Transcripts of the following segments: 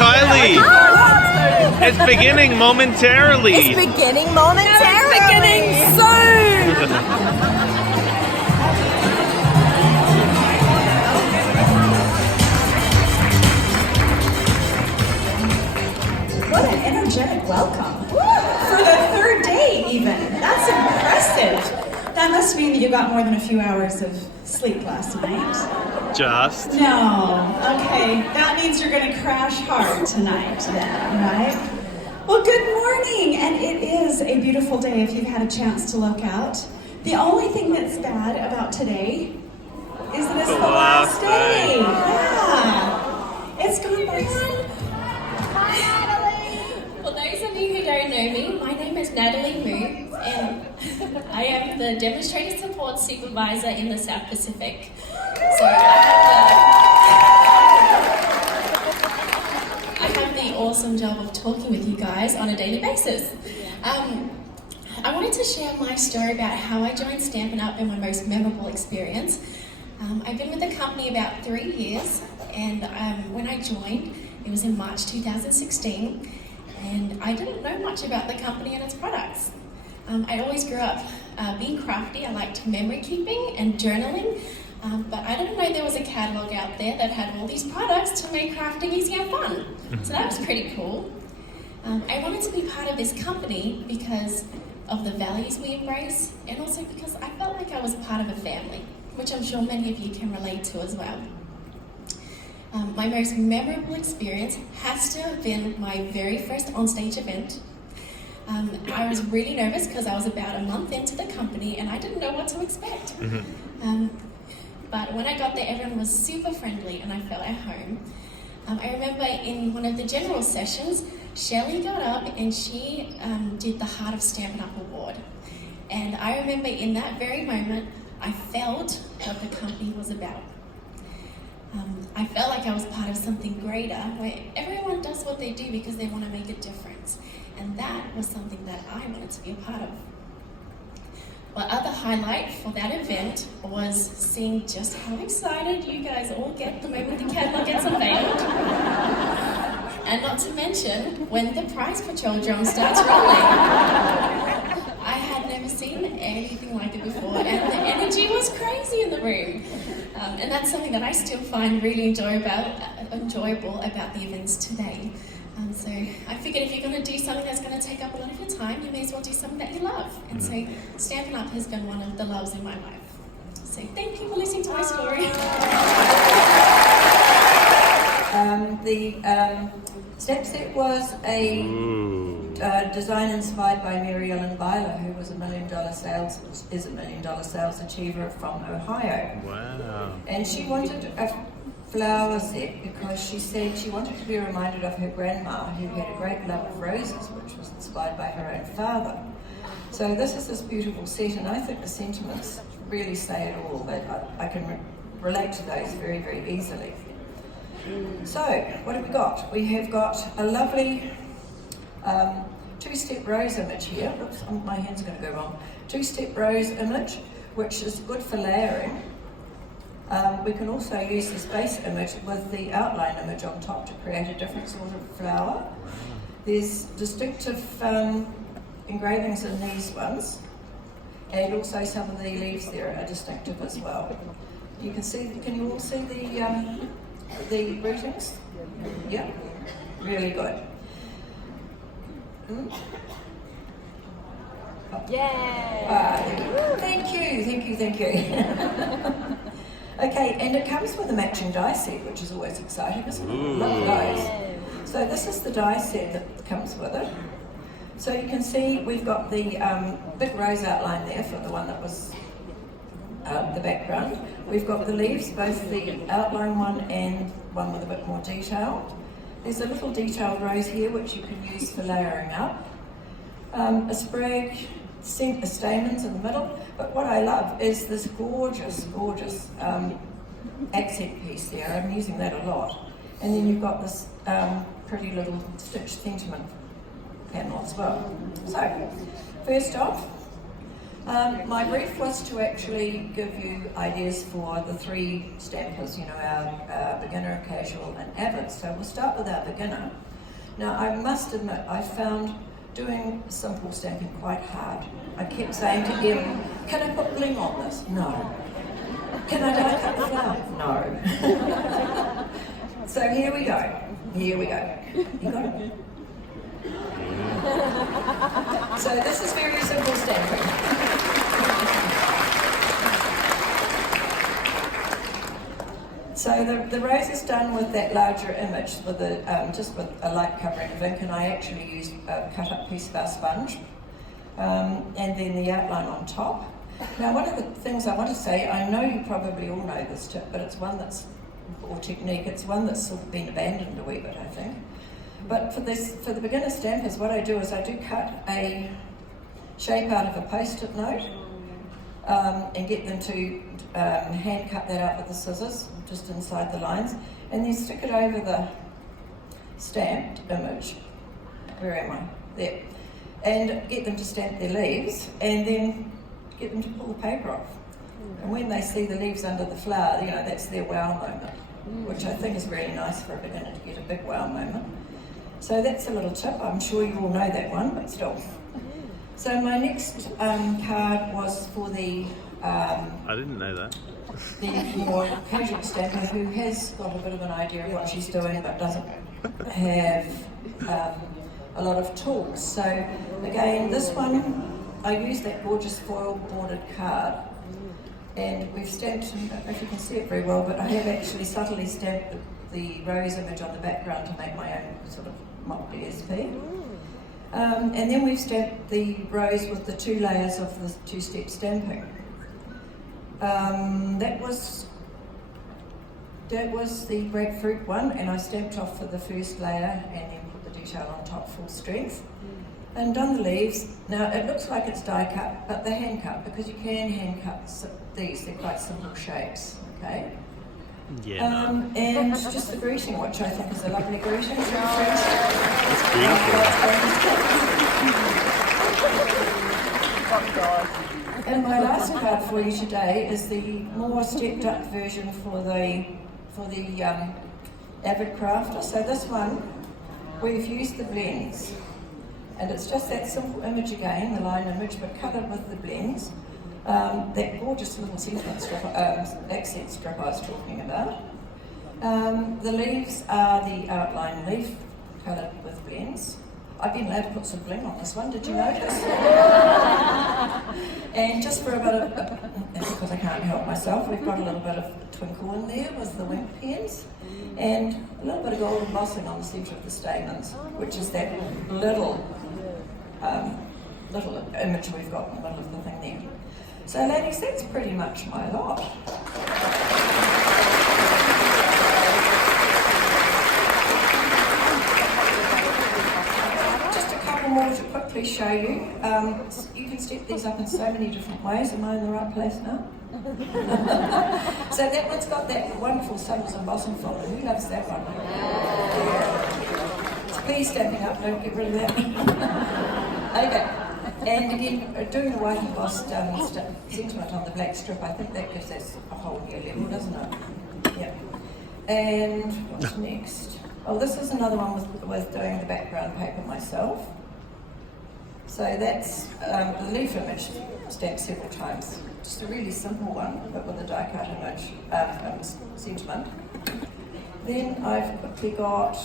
Kylie. It's beginning momentarily. It's beginning momentarily. It's beginning soon. What an energetic welcome. For the third day even. That's impressive. That must mean that you got more than a few hours of sleep last night. Just. No. Okay. That means you're going to crash hard tonight then, right? Well, good morning. And it is a beautiful day if you've had a chance to look out. The only thing that's bad about today is that it's the last day. Yeah. It's gone by so. For those of you who don't know me, my name is Natalie Moo, and I am the Demonstrator Support Supervisor in the South Pacific. So I have the awesome job of talking with you guys on a daily basis. I wanted to share my story about how I joined Stampin' Up! And my most memorable experience. I've been with the company about 3 years, and when I joined, it was in March 2016. And I didn't know much about the company and its products. I always grew up being crafty. I liked memory keeping and journaling, but I didn't know there was a catalogue out there that had all these products to make crafting easy and fun. So that was pretty cool. I wanted to be part of this company because of the values we embrace, and also because I felt like I was part of a family, which I'm sure many of you can relate to as well. My most memorable experience has to have been my very first OnStage event. I was really nervous because I was about a month into the company and I didn't know what to expect. But when I got there, everyone was super friendly and I felt at home. I remember in one of the general sessions, Shelli got up and she did the Heart of Stampin' Up! Award. And I remember in that very moment, I felt what the company was about. I felt like I was part of something greater, where everyone does what they do because they want to make a difference. And that was something that I wanted to be a part of. The other highlight for that event was seeing just how excited you guys all get the moment the catalog gets unveiled. And not to mention, when the prize patrol drum starts rolling. I had never seen anything like it before, and the energy was crazy in the room. And that's something that I still find really enjoyable about the events today. So I figured if you're going to do something that's going to take up a lot of your time, you may as well do something that you love. And so Stampin' Up! Has been one of the loves in my life. So thank you for listening to my story. The step set was a design inspired by Mary Ellen Byler, who was is a $1 million sales achiever from Ohio. Wow. And she wanted a flower set because she said she wanted to be reminded of her grandma, who had a great love of roses, which was inspired by her own father. So this is this beautiful set, and I think the sentiments really say it all. I can relate to those very, very easily. So, what have we got? We have got a lovely two-step rose image here. Oops, my hand's going to go wrong. Two-step rose image, which is good for layering. We can also use this base image with the outline image on top to create a different sort of flower. There's distinctive engravings in these ones, and also some of the leaves there are distinctive as well. You can see, can you all see the rootings? Yeah, really good. Yeah. Thank you. Okay, and it comes with a matching die set, which is always exciting, isn't it? Love dies. So this is the die set that comes with it. So you can see we've got the big rose outline there for the one that was the background. We've got the leaves, both the outline one and one with a bit more detail. There's a little detailed rose here which you can use for layering up. A sprig, stamens in the middle, but what I love is this gorgeous accent piece there. I'm using that a lot. And then you've got this pretty little stitched sentiment panel as well. So, first off, My brief was to actually give you ideas for the 3 stampers, you know, our beginner, casual and avid. So we'll start with our beginner. Now I must admit, I found doing simple stamping quite hard. I kept saying to him, can I put bling on this? No. Can I die cut the flower? No. So here we go. Here we go. You got it? So this is very simple stamping. So the rose is done with that larger image, with just with a light covering of ink, and I actually used a cut up piece of our sponge, and then the outline on top. Now one of the things I want to say, I know you probably all know this tip, but it's one that's, or technique, it's one that's sort of been abandoned a wee bit, I think. But for the beginner stampers, what I do is I do cut a shape out of a post-it note, and get them to hand cut that out with the scissors, just inside the lines, and then stick it over the stamped image. Where am I? There. And get them to stamp their leaves, and then get them to pull the paper off. And when they see the leaves under the flower, you know, that's their wow moment, which I think is really nice for a beginner to get a big wow moment. So that's a little tip. I'm sure you all know that one, but still. So my next card was for the I didn't know that. the more casual stamper who has got a bit of an idea of what she's doing but doesn't have a lot of tools. So again, this one, I used that gorgeous foil bordered card, and we've stamped, I don't know if you can see it very well, but I have actually subtly stamped the rose image on the background to make my own sort of mock BSP. And then we've stamped the rose with the 2 layers of the 2-step stamping. That was the grapefruit one, and I stamped off for the first layer and then put the detail on top full strength. And done the leaves. Now it looks like it's die cut, but they're hand cut, because you can hand cut these, they're quite simple shapes, okay? Yeah. And just the greeting, which I think is a lovely greeting. That's beautiful. And my last card for you today is the more stepped up version for the avid crafter. So this one, we've used the blends, and it's just that simple image again, the line image, but covered with the blends. That gorgeous little sequence strip, accent strip I was talking about. The leaves are the outline leaf, coloured with blends. I've been allowed to put some bling on this one, did you notice? And just for a bit of, because I can't help myself, we've got a little bit of twinkle in there with the wink pens, and a little bit of gold embossing on the centre of the stamens, which is that little image we've got in the middle of the thing there. So ladies, that's pretty much my lot. Just a couple more to quickly show you. You can step these up in so many different ways. Am I in the right place now? So that one's got that wonderful Summers embossing folder. Who loves that one? It's bee standing up, don't get rid of that. Okay. And again, doing the white embossed sentiment on the black strip, I think that gives us a whole new level, doesn't it? Yeah. And what's next? Oh, this is another one with doing the background paper myself. So that's the leaf image stamped several times. Just a really simple one, but with a die cut image sentiment. Then I've quickly got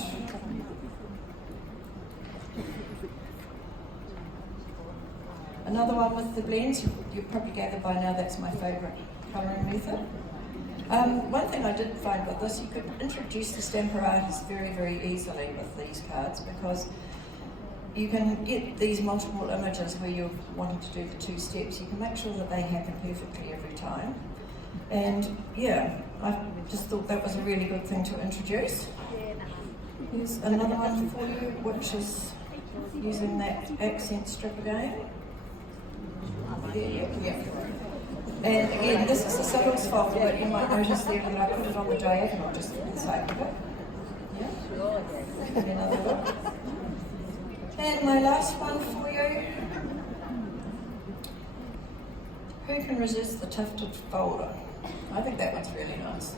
another one with the blends. You've probably gathered by now that's my favourite colouring method. One thing I did find with this, you could introduce the stamper artist very, very easily with these cards, because you can get these multiple images where you're wanting to do the 2 steps. You can make sure that they happen perfectly every time. And yeah, I just thought that was a really good thing to introduce. Here's another one for you, which is using that accent strip again. Yeah. And again, this is the Siddles folder, but you might notice there that I put it on the diagonal just inside of it. Yeah. Another look. And my last one for you Who can resist the tufted folder? I think that one's really nice.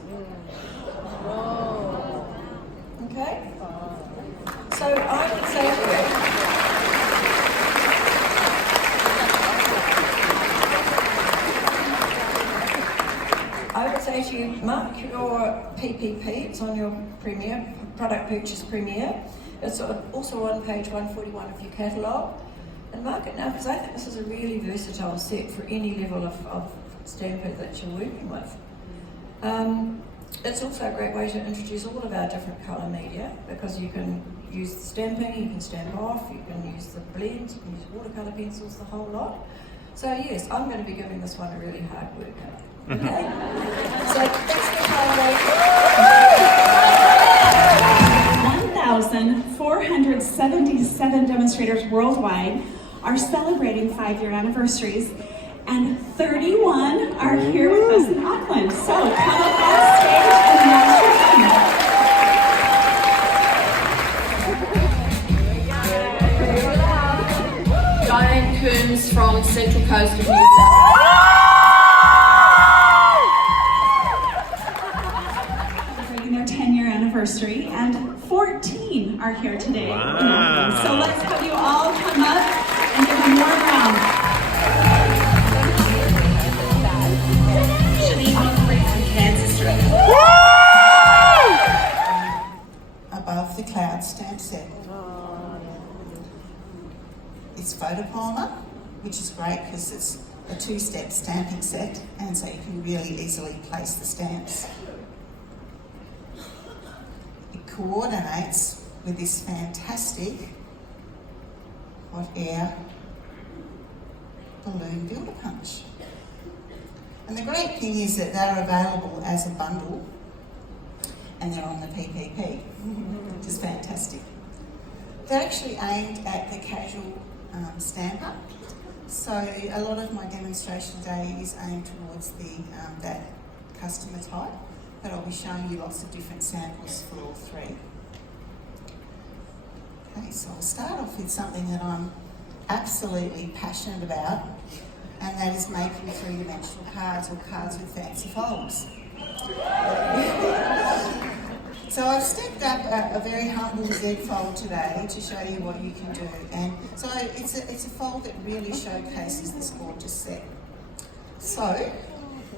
Okay? So I would say to you, mark your PPP, it's on your Premier, Product Purchase Premier. It's also on page 141 of your catalogue. And mark it now, because I think this is a really versatile set for any level of stamper that you're working with. It's also a great way to introduce all of our different colour media, because you can use the stamping, you can stamp off, you can use the blends, you can use watercolour pencils, the whole lot. So yes, I'm going to be giving this one a really hard workout. Okay? So thanks for playing. 1,477 demonstrators worldwide are celebrating 5-year anniversaries, and 31 are here with us in Auckland. So come up on stage and announce your name. Diane Coombs from Central Coast of New South Celebrating their 10-year anniversary, and 14 are here today. Wow. So let's have you all come up and give them a warm round. Above the Cloud stamp set. It's photopolymer, which is great because it's a 2-step stamping set, and so you can really easily place the stamps. It coordinates with this fantastic hot air balloon builder punch. And the great thing is that they're available as a bundle, and they're on the PPP, which is fantastic. They're actually aimed at the casual stamper, so a lot of my demonstration day is aimed towards that customer type, but I'll be showing you lots of different samples for all three. Okay, so I'll start off with something that I'm absolutely passionate about, and that is making 3-dimensional cards, or cards with fancy folds. So I've stepped up a very humble Z fold today to show you what you can do, and so it's a fold that really showcases this gorgeous set. So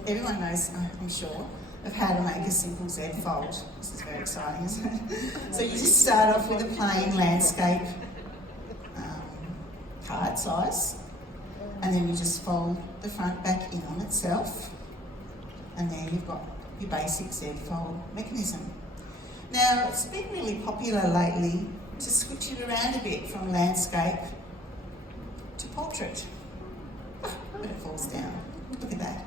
everyone knows, I'm sure, of how to make a simple Z fold. This is very exciting, isn't it? So you just start off with a plain landscape card size, and then you just fold the front back in on itself, and there you've got your basic Z fold mechanism. Now, it's been really popular lately to switch it around a bit from landscape to portrait. But it falls down. Look at that.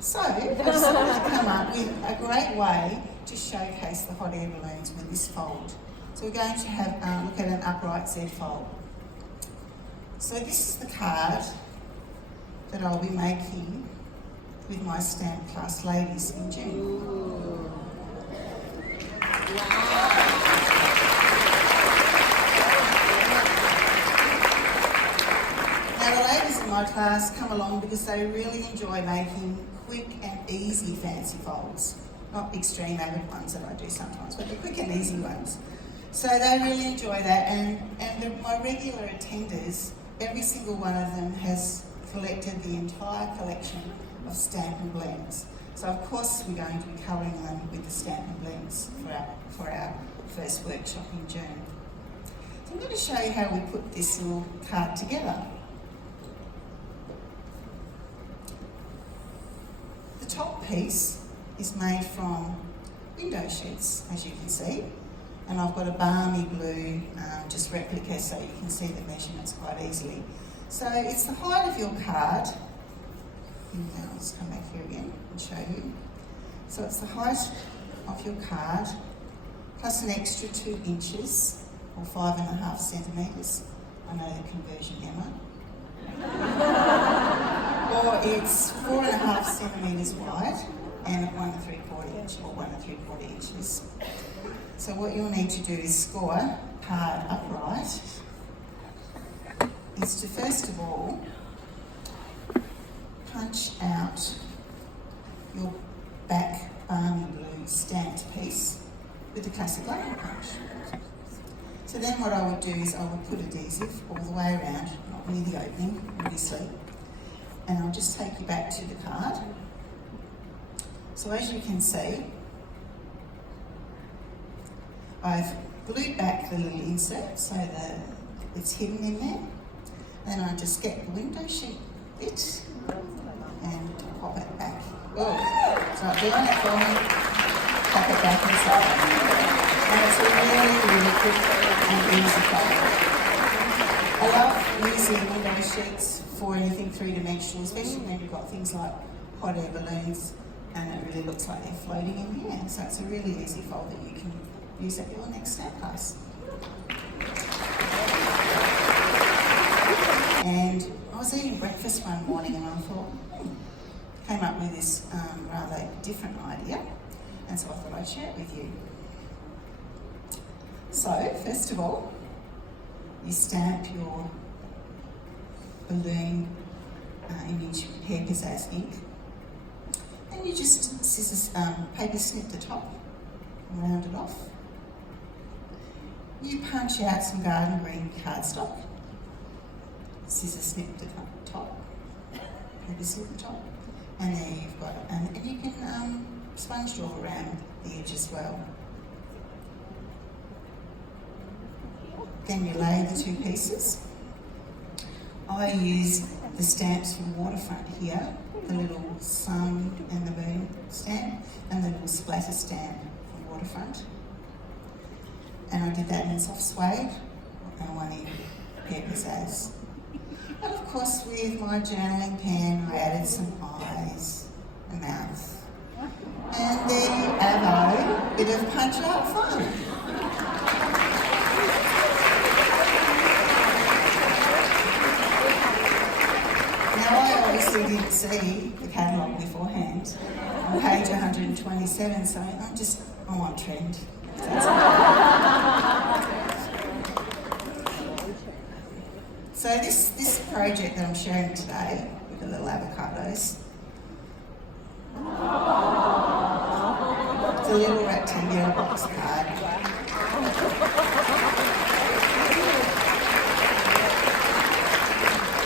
So, I've decided to come up with a great way to showcase the hot air balloons with this fold. So we're going to have look at an upright Z fold. So this is the card that I'll be making with my Stamp Plus ladies in June. Now the ladies in my class come along because they really enjoy making quick and easy fancy folds. Not extreme avid ones that I do sometimes, but the quick and easy ones. So they really enjoy that, and my regular attenders, every single one of them has collected the entire collection of stamp and blends. So of course we're going to be colouring them with the stamp and blends for our first workshop in June. So I'm going to show you how we put this little card together. The top piece is made from window sheets, as you can see, and I've got a balmy blue just replica so you can see the measurements quite easily. So it's the height of your card. Now I'll just come back here again and show you. So it's the height of your card plus an extra 2 inches or 5.5 centimetres. I know the conversion, Emma. Or it's 4.5 centimetres wide and 1 3/4 inch or 1 3/4 inches. So what you'll need to do is score card upright is to first of all punch out your back balmy blue stamped piece with the classic lightning punch. So then what I would do is I would put adhesive all the way around, not near the opening, obviously, and I'll just take you back to the card. So as you can see, I've glued back the little insert so that it's hidden in there. Then I just get the window sheet bit and pop it back. Whoa, it's not doing it for me. Pop it back inside. And it's a really, really quick and easy fold. I love using window sheets for anything three-dimensional, especially when you've got things like hot air balloons and it really looks like they're floating in the air. So it's a really easy fold that you can use at your next stamp class. And I was eating breakfast one morning and I thought, came up with this rather different idea, and so I thought I'd share it with you. So, first of all, you stamp your balloon image with Hair Pizzazz ink, and you just paper snip the top and round it off. You punch out some garden green cardstock, scissor snip the top, paper snip the top, and there you've got it. And you can sponge draw around the edge as well. Then you lay the two pieces. I use the stamps from Waterfront here, the little sun and the moon stamp, and the little splatter stamp from Waterfront. And I did that in soft suede and one in Hair Pizzazz. And of course, with my journaling pen, I added some eyes and mouth. And there you have a bit of punch out fun. Now, I obviously didn't see the catalogue beforehand on page 127, so I'm on trend. So this project that I'm sharing today with the little avocados, it's a little rectangular box card.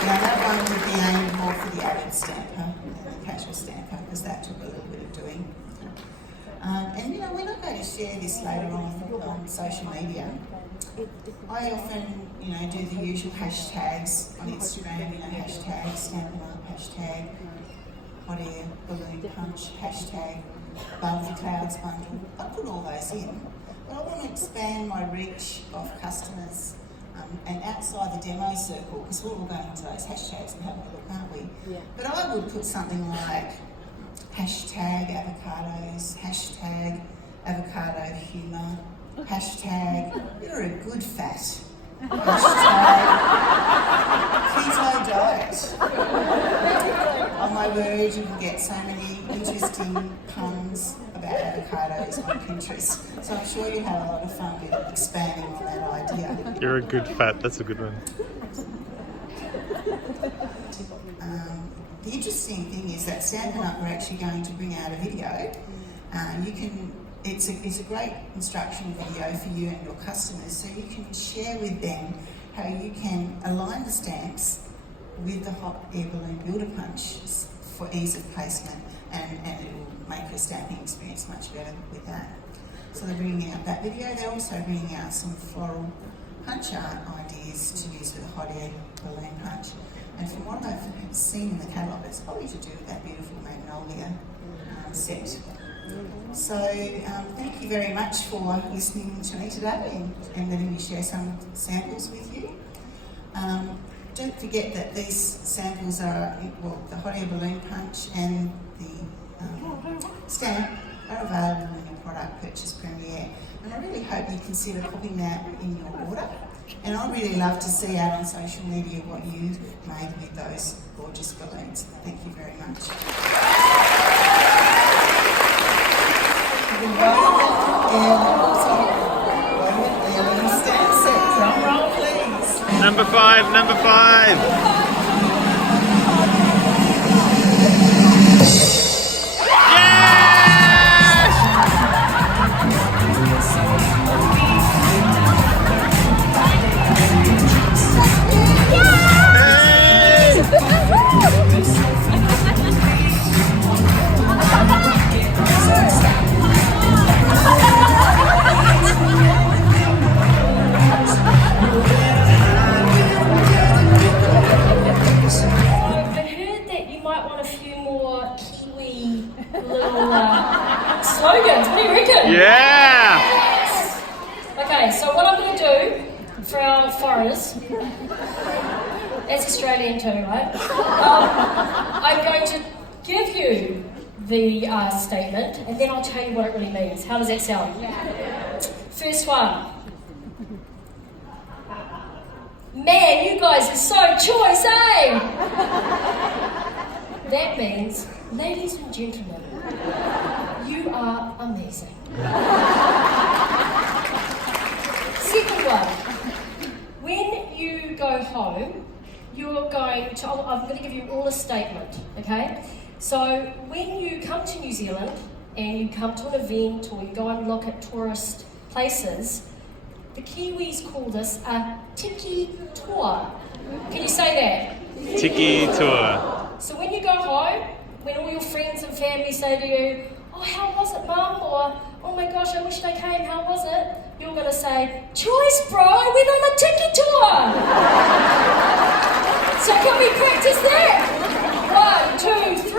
Now that one would be aimed more for the avid stamper than the casual stamper, because that took a little bit of doing. And you know, when I go to share this later on social media, I often, do the usual hashtags on Instagram, hashtag Stampin' Up, hashtag Hot Air Balloon Punch, hashtag Above the Clouds Bundle. I put all those in, but I want to expand my reach of customers and outside the demo circle, because we're all going into those hashtags and having a look, aren't we? Yeah. But I would put something like hashtag avocados, hashtag avocado humour, hashtag you're a good fat, hashtag keto diet. Oh my word, you can get so many interesting puns about avocados on Pinterest. So I'm sure you'll have a lot of fun with expanding on that idea. You're a good fat, that's a good one. The interesting thing is that Stampin' Up, we're actually going to bring out a video. It's a great instructional video for you and your customers, so you can share with them how you can align the stamps with the hot air balloon builder punch for ease of placement, and it will make your stamping experience much better with that. So they're bringing out that video. They're also bringing out some floral punch art ideas to use with a hot air balloon punch. And from what I've seen in the catalogue, it's probably to do with that beautiful magnolia set. So thank you very much for listening to me today and letting me share some samples with you. Don't forget that these samples are, the hot air balloon punch and the stamp are available in your product purchase Premiere. And I really hope you consider popping that in your order. And I'd really love to see out on social media what you made with those gorgeous balloons. Thank you very much. Drum roll, please. Number 5. foreigners. That's Australian too, right? I'm going to give you the statement, and then I'll tell you what it really means. How does that sound? Yeah. First one. Man, you guys are so choice, eh? That means, ladies and gentlemen, you are amazing. Second one. When you go home, you're going to, I'm going to give you all a statement, okay? So when you come to New Zealand and you come to an event or you go and look at tourist places, the Kiwis call this a tiki tour. Can you say that? Tiki tour. So when you go home, when all your friends and family say to you, oh, how was it, Mum? Or, oh my gosh, I wish they came, how was it? You're going to say, choice, bro, I went on a tiki tour. So can we practice that? 1, 2, 3.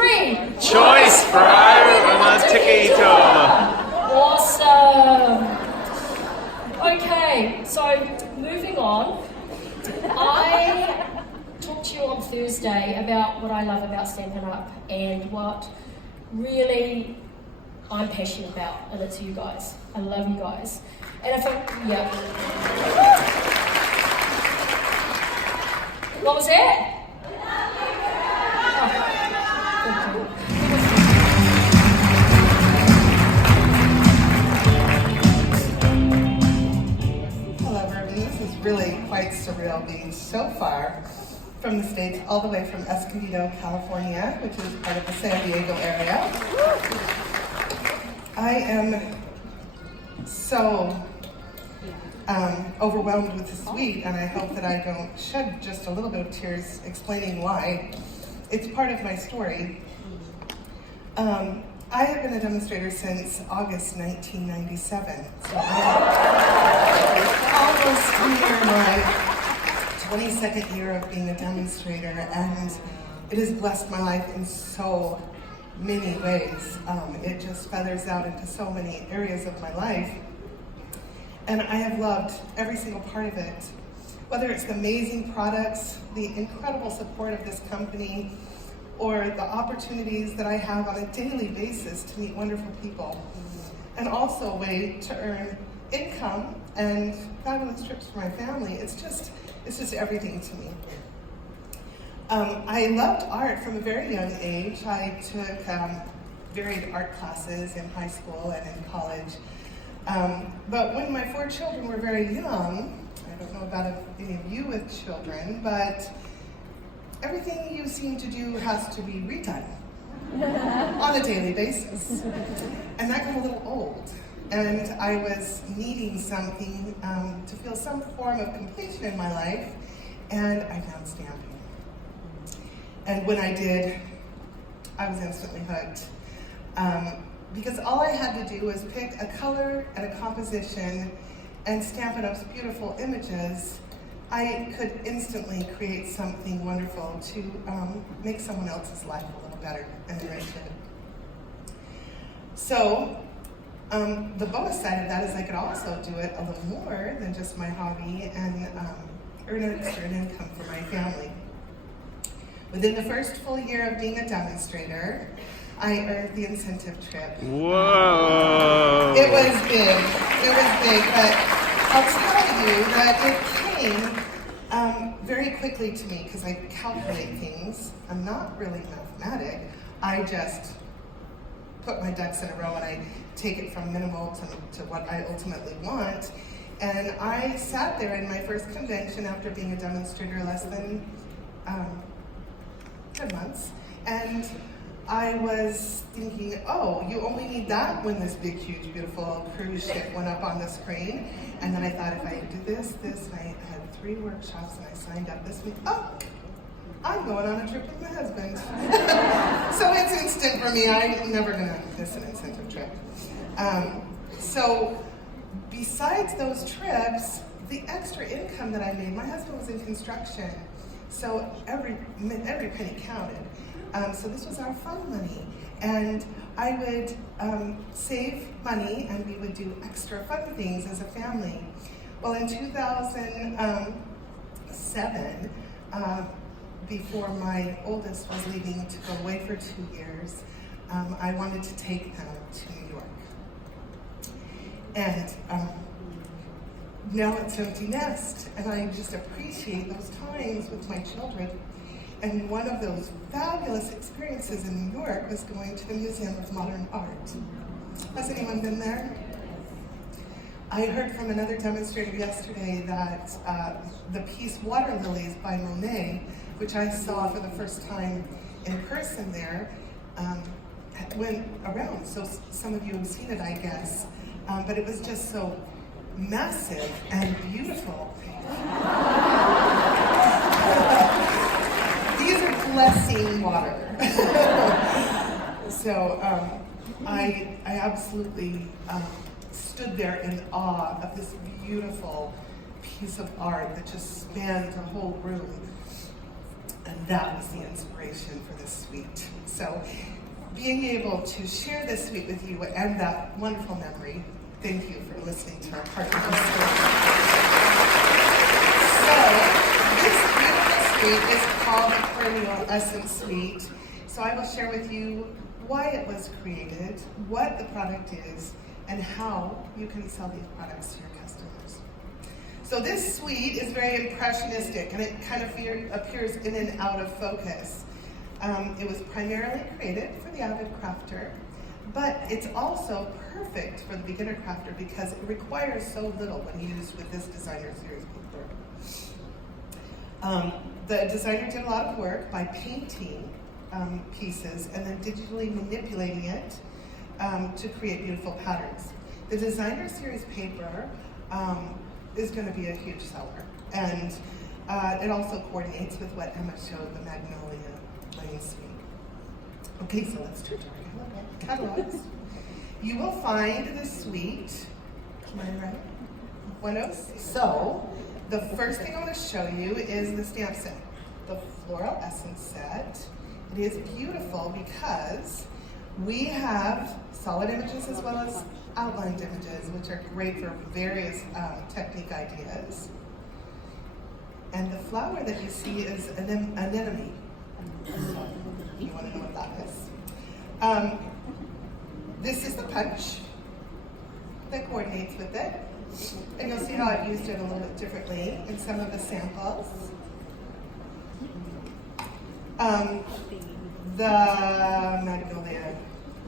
Choice, bro, on a tiki tour. Awesome. Okay, so moving on. I talked to you on Thursday about what I love about Stampin' Up and what really I'm passionate about, and it's you guys. I love you guys. And I think, yeah. What was that? Oh, thank you. This is really quite surreal being so far from the States, all the way from Escondido, California, which is part of the San Diego area. I am so overwhelmed with the suite, and I hope that I don't shed just a little bit of tears explaining why. It's part of my story. I have been a demonstrator since August 1997, so I'm almost near my 22nd year of being a demonstrator, and it has blessed my life in so many ways. It just feathers out into so many areas of my life, and I have loved every single part of it. Whether it's the amazing products, the incredible support of this company, or the opportunities that I have on a daily basis to meet wonderful people, and also a way to earn income and fabulous trips for my family. It's just everything to me. I loved art from a very young age. I took varied art classes in high school and in college. But when my 4 children were very young, I don't know about any of you with children, but everything you seem to do has to be redone on a daily basis. And that got a little old. And I was needing something to feel some form of completion in my life, and I found stamping. And when I did, I was instantly hooked. Because all I had to do was pick a color and a composition and Stampin' Up's beautiful images. I could instantly create something wonderful to make someone else's life a little better and enrich it. So, the bonus side of that is I could also do it a little more than just my hobby and earn an extra income for my family. Within the first full year of being a demonstrator, I earned the incentive trip. Whoa! It was big, but I'll tell you that it came very quickly to me because I calculate things. I'm not really mathematic. I just put my ducks in a row and I take it from minimal to what I ultimately want. And I sat there in my first convention after being a demonstrator less than 10 months. And I was thinking, oh, you only need that when this big, huge, beautiful cruise ship went up on the screen. And then I thought, if I do this, and I had 3 workshops and I signed up this week, oh, I'm going on a trip with my husband. So it's instant for me. I'm never gonna miss an incentive trip. So besides those trips, the extra income that I made, my husband was in construction, so every penny counted. So this was our fun money. And I would save money and we would do extra fun things as a family. Well, in 2000, 7, before my oldest was leaving to go away for 2 years, I wanted to take them to New York. And now it's empty nest, and I just appreciate those times with my children. And one of those fabulous experiences in New York was going to the Museum of Modern Art. Has anyone been there? I heard from another demonstrator yesterday that the piece Water Lilies by Monet, which I saw for the first time in person there, went around. So some of you have seen it, I guess. But it was just so massive and beautiful. These are blessing water. So I absolutely stood there in awe of this beautiful piece of art that just spanned the whole room. And that was the inspiration for this suite. So being able to share this suite with you and that wonderful memory, thank you for listening to our part of the story. So this beautiful suite is called the Perennial Essence Suite. So I will share with you why it was created, what the product is, and how you can sell these products to your customers. So this suite is very impressionistic, and it kind of appears in and out of focus. It was primarily created for the avid crafter, but it's also perfect for the beginner crafter because it requires so little when used with this designer series paper. The designer did a lot of work by painting pieces and then digitally manipulating it to create beautiful patterns. The designer series paper is going to be a huge seller, and it also coordinates with what Emma showed, the Magnolia Lane Suite. Okay, so let's turn to our catalogs. You will find the suite, am I right? Buenos. So, the first thing I want to show you is the stamp set, the Floral Essence set. It is beautiful because we have solid images as well as outlined images, which are great for various technique ideas. And the flower that you see is an anemone. You want to know what that is. This is the punch that coordinates with it. And you'll see how I've used it a little bit differently in some of the samples. The Magnolia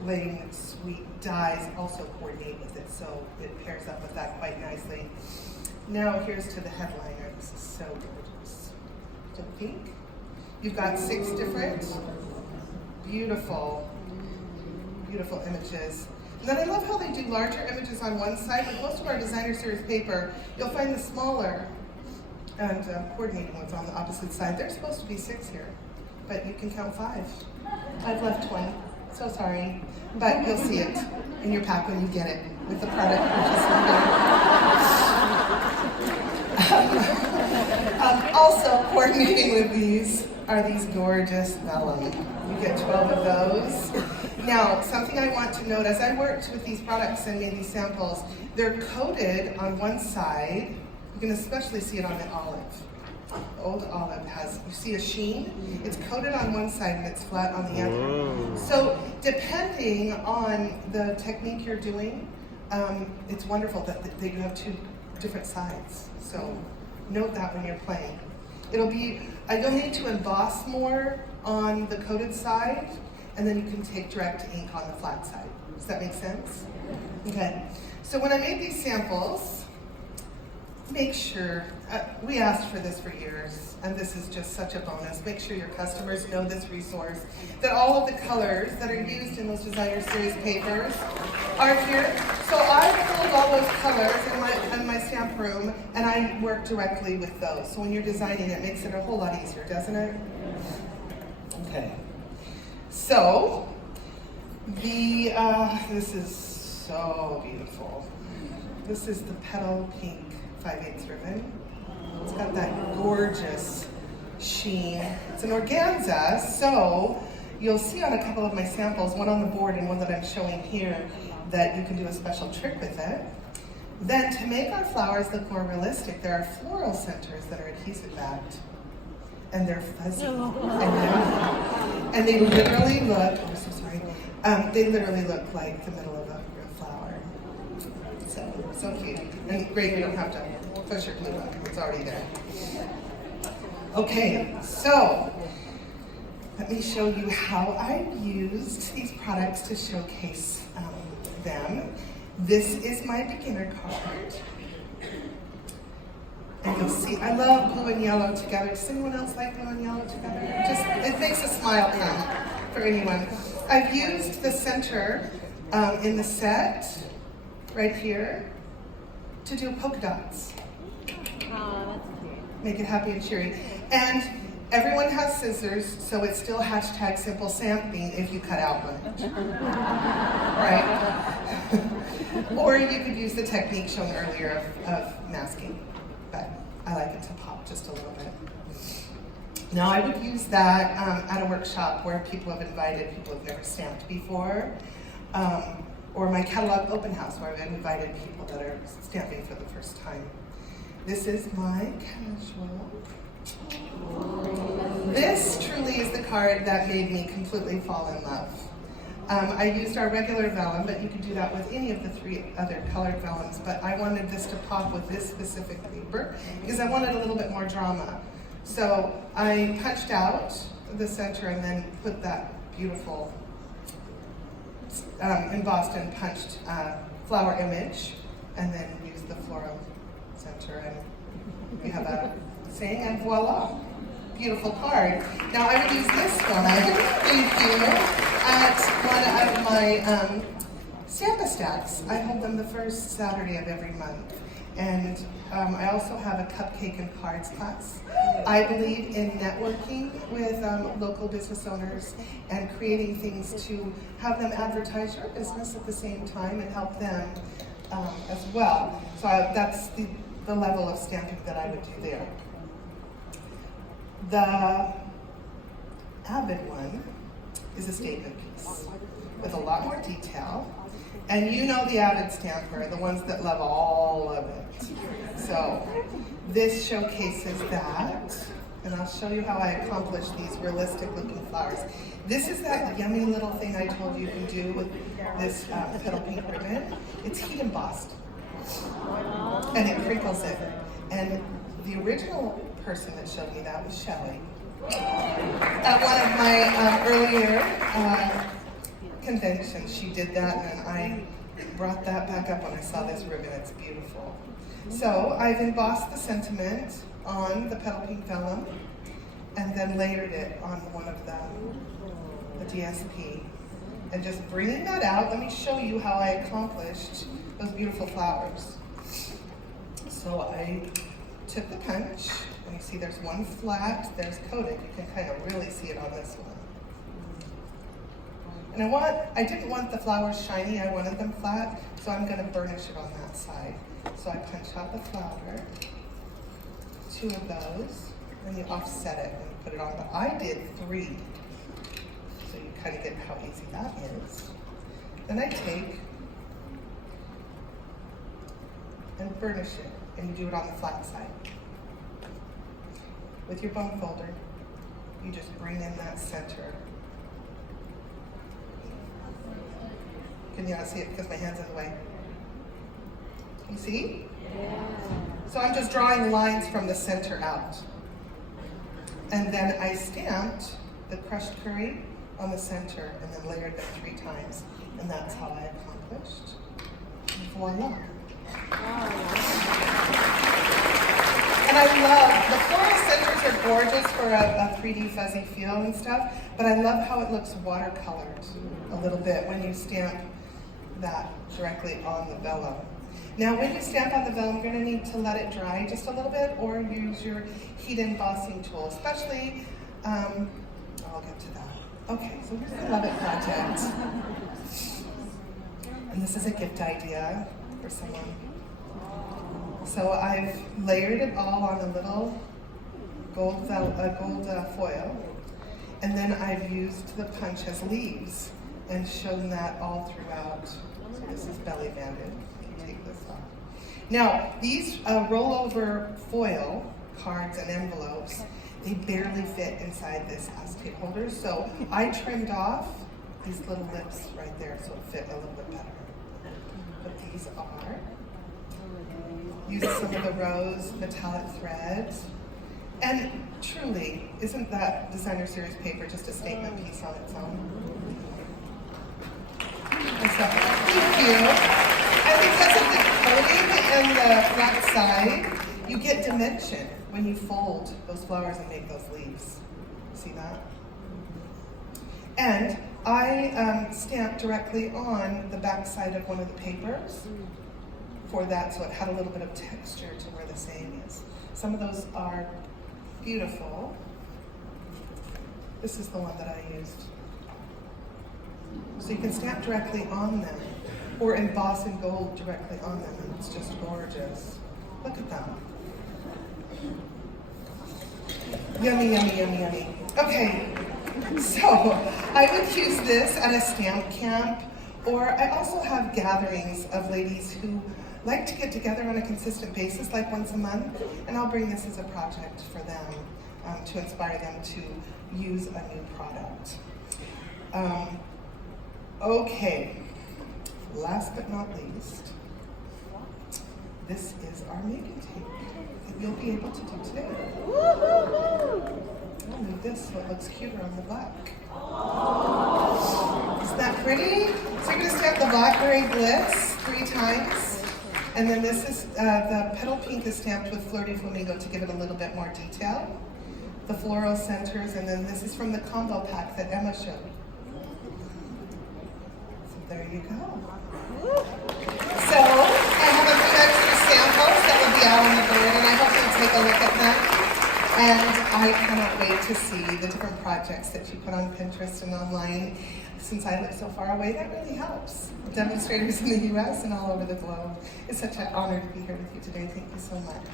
Lane Suite dies also coordinate with it, so it pairs up with that quite nicely. Now here's to the headliner. This is so gorgeous. Don't think? You've got 6 different beautiful, beautiful images. And then I love how they do larger images on one side. With most of our designer series paper, you'll find the smaller and coordinating ones on the opposite side. There's supposed to be 6 here, but you can count 5. I've left 1. So sorry, but you'll see it in your pack when you get it with the product purchase. Also coordinating with these are these gorgeous vellum. You get 12 of those. Now, something I want to note, as I worked with these products and made these samples, they're coated on one side. You can especially see it on the olive. The old olive has, you see a sheen? It's coated on one side and it's flat on the other. Whoa. So depending on the technique you're doing, it's wonderful that you have 2 different sides. So note that when you're playing. It'll be, you'll need to emboss more on the coated side, and then you can take direct ink on the flat side. Does that make sense? Okay. So when I made these samples, make sure, we asked for this for years, and this is just such a bonus. Make sure your customers know this resource, that all of the colors that are used in those designer series papers are here. So I pulled all those colors in my stamp room, and I work directly with those. So when you're designing, it makes it a whole lot easier, doesn't it? Okay. So, this is so beautiful. This is the petal pink 5/8 ribbon. It's got that gorgeous sheen. It's an organza, so you'll see on a couple of my samples, one on the board and one that I'm showing here, that you can do a special trick with it. Then to make our flowers look more realistic, there are floral centers that are adhesive backed. And they're fuzzy and yummy. And they literally look, oh, so sorry, they literally look like the middle of a real flower. So cute. And great, you don't have to push your glue on, it's already there. Okay, so let me show you how I used these products to showcase them. This is my beginner card. And you'll see, I love blue and yellow together. Does anyone else like blue and yellow together? It makes a smile come for anyone. I've used the center in the set, right here, to do polka dots. Oh, that's cute. Make it happy and cheery. And everyone has scissors, so it's still hashtag simple sampling if you cut out one. Right? Or you could use the technique shown earlier of masking. But I like it to pop just a little bit. Now I would use that at a workshop where people have invited people who've never stamped before, or my catalog open house where I've invited people that are stamping for the first time. This is my casual. This truly is the card that made me completely fall in love. I used our regular vellum, but you could do that with any of the 3 other colored vellums, but I wanted this to pop with this specific paper because I wanted a little bit more drama. So I punched out the center and then put that beautiful embossed and punched flower image and then used the floral center, and we have a saying, and voila. Beautiful card. Now I would use this one, thank you, at one of my Stampa Stacks. I hold them the first Saturday of every month. And I also have a cupcake and cards class. I believe in networking with local business owners and creating things to have them advertise your business at the same time and help them as well. So that's the level of stamping that I would do there. The Avid one is a statement piece with a lot more detail. And you know the Avid stamper, the ones that love all of it. So this showcases that, and I'll show you how I accomplish these realistic looking flowers. This is that yummy little thing I told you can do with this petal pink ribbon. It's heat embossed, and it crinkles it. And the original person that showed me that was Shelli. At one of my earlier conventions, she did that, and I brought that back up when I saw this ribbon. It's beautiful. So I've embossed the sentiment on the petal pink vellum, and then layered it on one of the DSP. And just bringing that out, let me show you how I accomplished those beautiful flowers. So I took the punch, and you see there's one flat, there's coated. You can kind of really see it on this one. And I didn't want the flowers shiny, I wanted them flat, so I'm gonna burnish it on that side. So I punch out the flower, 2 of those, and you offset it and put it on. But I did 3, so you kind of get how easy that is. Then I take and burnish it, and you do it on the flat side. With your bone folder, you just bring in that center. Can you not see it because my hand's in the way? You see? Yeah. So I'm just drawing lines from the center out. And then I stamped the crushed curry on the center and then layered them 3 times. And that's how I accomplished. Voila. And I love, the floral centers are gorgeous for a 3D fuzzy feel and stuff, but I love how it looks watercolored a little bit when you stamp that directly on the vellum. Now when you stamp on the vellum, you're going to need to let it dry just a little bit or use your heat embossing tool, especially, I'll get to that. Okay, so here's the Love It project. And this is a gift idea for someone. So I've layered it all on a little gold foil, and then I've used the punch as leaves and shown that all throughout. So this is belly banded. You take this off. Now, these rollover foil cards and envelopes, they barely fit inside this acetate holder, so I trimmed off these little lips right there so it fit a little bit better. But these are, using some of the rose metallic threads. And truly, isn't that designer series paper just a statement piece on its own? And so, thank you. And because of the coating and the flat side, you get dimension when you fold those flowers and make those leaves. See that? And I stamped directly on the back side of one of the papers for that, so it had a little bit of texture to where the saying is. Some of those are beautiful. This is the one that I used. So you can stamp directly on them, or emboss in gold directly on them, and it's just gorgeous. Look at them. Yummy, yummy, yummy, yummy. Okay, so I would use this at a stamp camp, or I also have gatherings of ladies who like to get together on a consistent basis, like once a month, and I'll bring this as a project for them to inspire them to use a new product. Okay, last but not least, this is our making tape that you'll be able to do today. I'll move this so it looks cuter on the black. Isn't that pretty? So you're going to stamp the Blackberry Bliss 3 times. And then this is, the petal pink is stamped with Flirty Flamingo to give it a little bit more detail. The floral centers, and then this is from the combo pack that Emma showed. So there you go. So I have a few extra samples that will be out on the board, and I hope you'll take a look at them. And I cannot wait to see the different projects that you put on Pinterest and online. Since I live so far away, that really helps. Demonstrators in the US and all over the globe. It's such an honor to be here with you today. Thank you so much.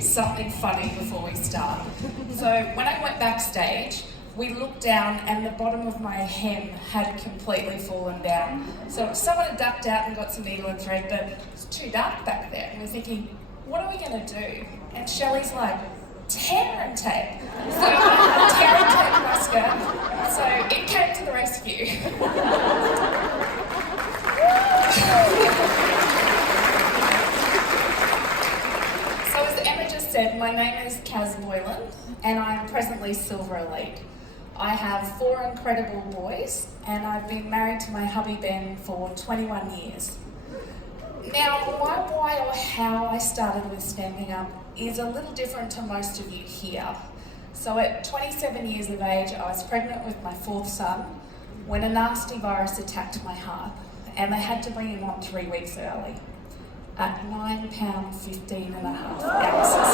Something funny before we start. So when I went backstage, we looked down and the bottom of my hem had completely fallen down. So someone had ducked out and got some needle and thread, but it was too dark back there. And we're thinking, what are we going to do? And Shelli's like, tear and tape. So I tear and tape my skirt. So it came to the rescue. Said, my name is Kaz Boylan and I am presently Silver Elite. I have 4 incredible boys and I've been married to my hubby Ben for 21 years. Now, my why or how I started with Stamping Up is a little different to most of you here. So at 27 years of age, I was pregnant with my 4th son when a nasty virus attacked my heart and they had to bring him on 3 weeks early. At £9, 15 and a half ounces.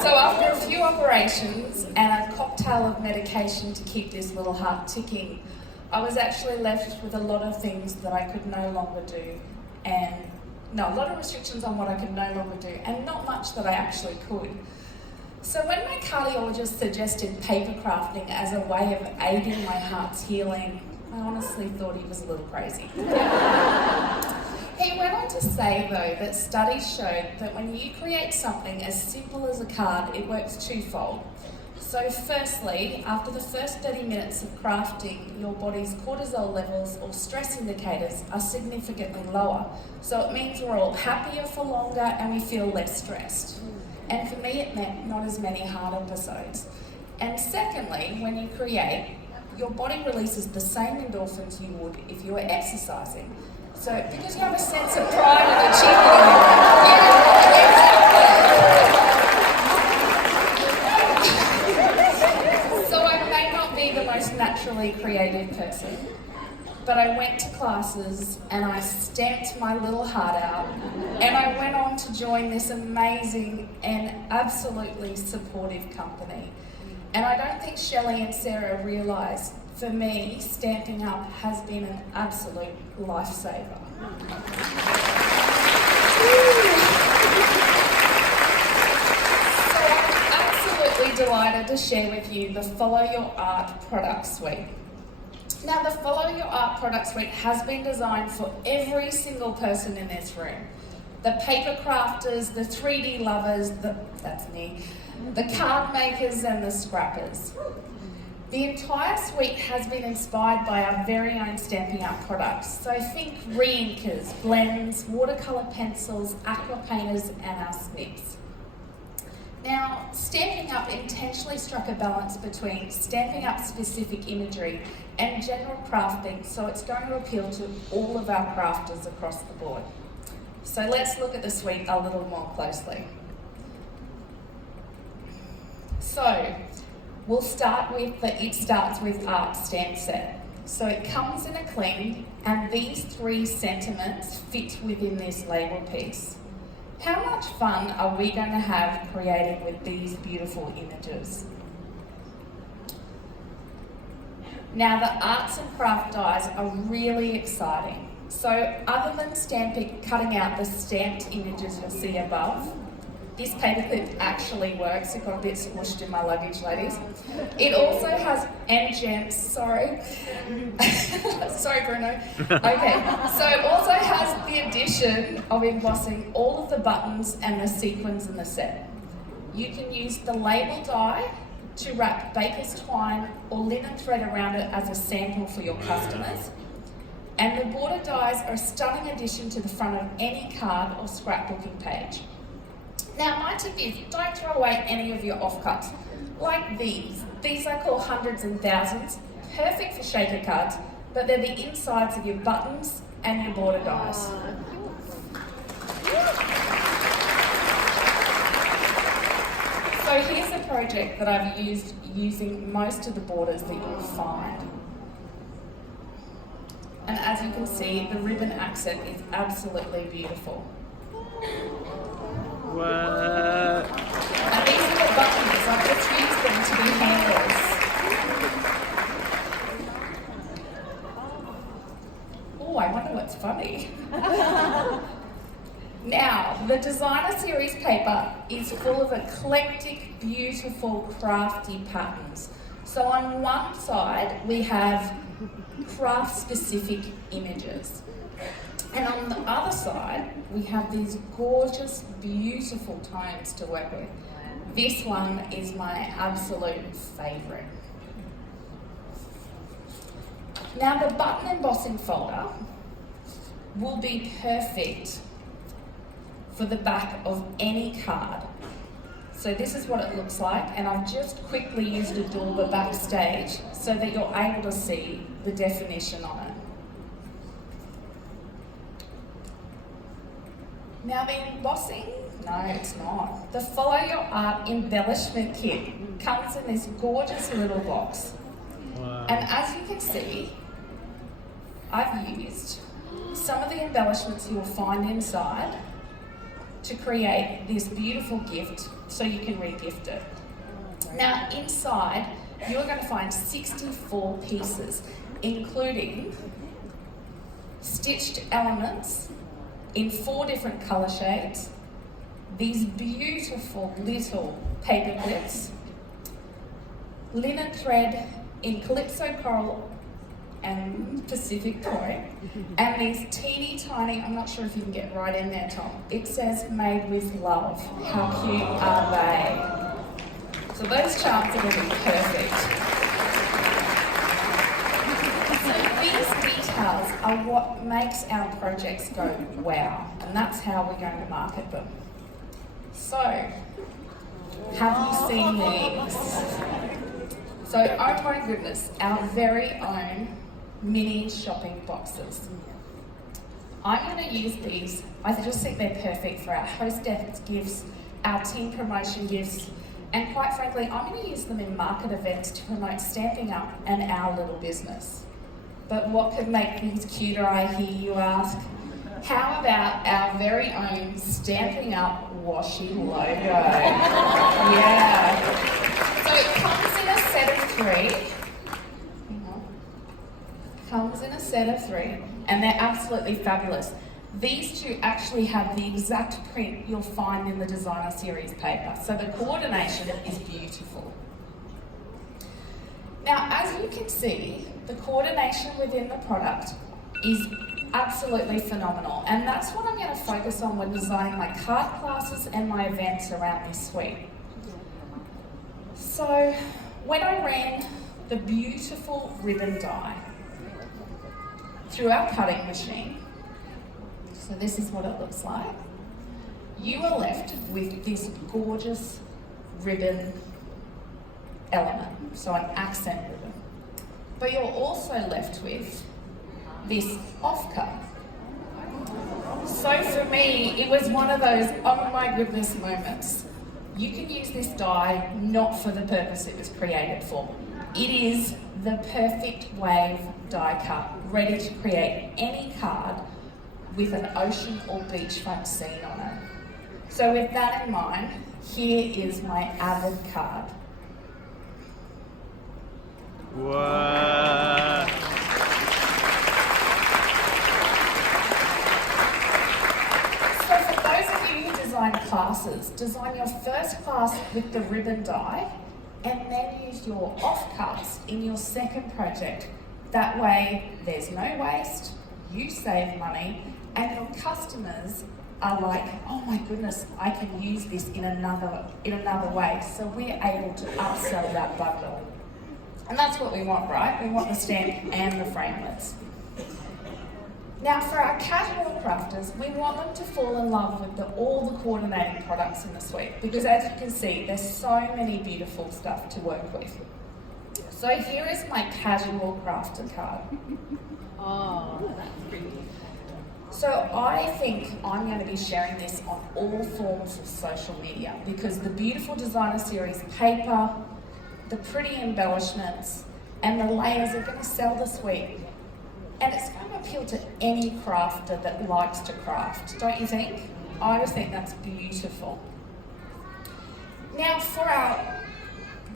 So after a few operations and a cocktail of medication to keep this little heart ticking, I was actually left with a lot of things that I could no longer do, and a lot of restrictions on what I could no longer do, and not much that I actually could. So when my cardiologist suggested paper crafting as a way of aiding my heart's healing, I honestly thought he was a little crazy. He went on to say, though, that studies showed that when you create something as simple as a card, it works twofold. So firstly, after the first 30 minutes of crafting, your body's cortisol levels or stress indicators are significantly lower. So it means we're all happier for longer and we feel less stressed. And for me, it meant not as many heart episodes. And secondly, when you create, your body releases the same endorphins you would if you were exercising. So, because you have a sense of pride and achievement in your life. So I may not be the most naturally creative person, but I went to classes and I stamped my little heart out and I went on to join this amazing and absolutely supportive company. And I don't think Shelli and Sarah realise, for me, Stampin' Up has been an absolute lifesaver. So I'm absolutely delighted to share with you the Follow Your Art product suite. Now, the Follow Your Art product suite has been designed for every single person in this room. The paper crafters, the 3D lovers, that's me, the card makers and the scrappers. The entire suite has been inspired by our very own Stampin' Up products. So think re-inkers, blends, watercolour pencils, aqua painters and our snips. Now, Stampin' Up intentionally struck a balance between Stampin' Up specific imagery and general crafting, so it's going to appeal to all of our crafters across the board. So let's look at the suite a little more closely. So, we'll start with the It Starts With Art stamp set. So it comes in a cling, and these 3 sentiments fit within this label piece. How much fun are we going to have creating with these beautiful images? Now, the arts and craft dies are really exciting. So other than cutting out the stamped images you'll see above, this paperclip actually works. It got a bit squished in my luggage, ladies. It also has sorry. Sorry, Bruno. Okay, so it also has the addition of embossing all of the buttons and the sequins in the set. You can use the label die to wrap baker's twine or linen thread around it as a sample for your customers. And the border dies are a stunning addition to the front of any card or scrapbooking page. Now, my tip is don't throw away any of your offcuts, like these. These I call hundreds and thousands, perfect for shaker cards, but they're the insides of your buttons and your border dies. So here's a project that I've used using most of the borders that you'll find. And as you can see, the ribbon accent is absolutely beautiful. What? And these are the buttons. I've just used them to be handles. Oh, I wonder what's funny. Now, the designer series paper is full of eclectic, beautiful, crafty patterns. So on one side, we have craft-specific images. And on the other side, we have these gorgeous, beautiful tones to work with. This one is my absolute favourite. Now, the button embossing folder will be perfect for the back of any card. So this is what it looks like, and I've just quickly used a dauber backstage so that you're able to see the definition on it. Now the embossing, no it's not. The Follow Your Art embellishment kit comes in this gorgeous little box. Wow. And as you can see, I've used some of the embellishments you will find inside to create this beautiful gift so you can re-gift it. Now inside, you're going to find 64 pieces, including stitched elements in 4 different colour shades, these beautiful little paper clips, linen thread in Calypso Coral and Pacific Point, and these teeny tiny, I'm not sure if you can get right in there, Tom, it says made with love. How cute are they? So those charms are going to be perfect. So these details are what makes our projects go wow, and that's how we're going to market them. So, have you seen these? So, oh my goodness, our very own mini shopping boxes. I'm going to use these. I just think they're perfect for our hostess gifts, our team promotion gifts, and quite frankly, I'm going to use them in market events to promote Stampin' Up and our little business. But what could make these cuter, I hear you ask? How about our very own Stampin' Up washi logo? Yeah. So it comes in set of 3. Comes in a set of 3, and they're absolutely fabulous. These two actually have the exact print you'll find in the designer series paper, so the coordination is beautiful. Now, as you can see, the coordination within the product is absolutely phenomenal, and that's what I'm going to focus on when designing my card classes and my events around this suite. So, when I ran the beautiful ribbon dye through our cutting machine, so this is what it looks like, you are left with this gorgeous ribbon element, so an accent ribbon. But you're also left with this off-cut. So for me, it was one of those, oh my goodness moments. You can use this die not for the purpose it was created for. It is the perfect wave die cut, ready to create any card with an ocean or beachfront scene on it. So with that in mind, here is my avid card. What? So for those of you who design classes, design your first class with the ribbon die and then use your off-cast in your second project. That way there's no waste, you save money, and your customers are like, oh my goodness, I can use this in another way. So we're able to upsell that bundle. And that's what we want, right? We want the stamp and the framelits. Now for our casual crafters, we want them to fall in love with all the coordinating products in the suite, because as you can see, there's so many beautiful stuff to work with. So here is my casual crafter card. Oh, that's pretty. So I think I'm going to be sharing this on all forms of social media, because the beautiful designer series paper, the pretty embellishments, and the layers are going to sell the suite. And it's going to appeal to any crafter that likes to craft, don't you think? I always think that's beautiful. Now for our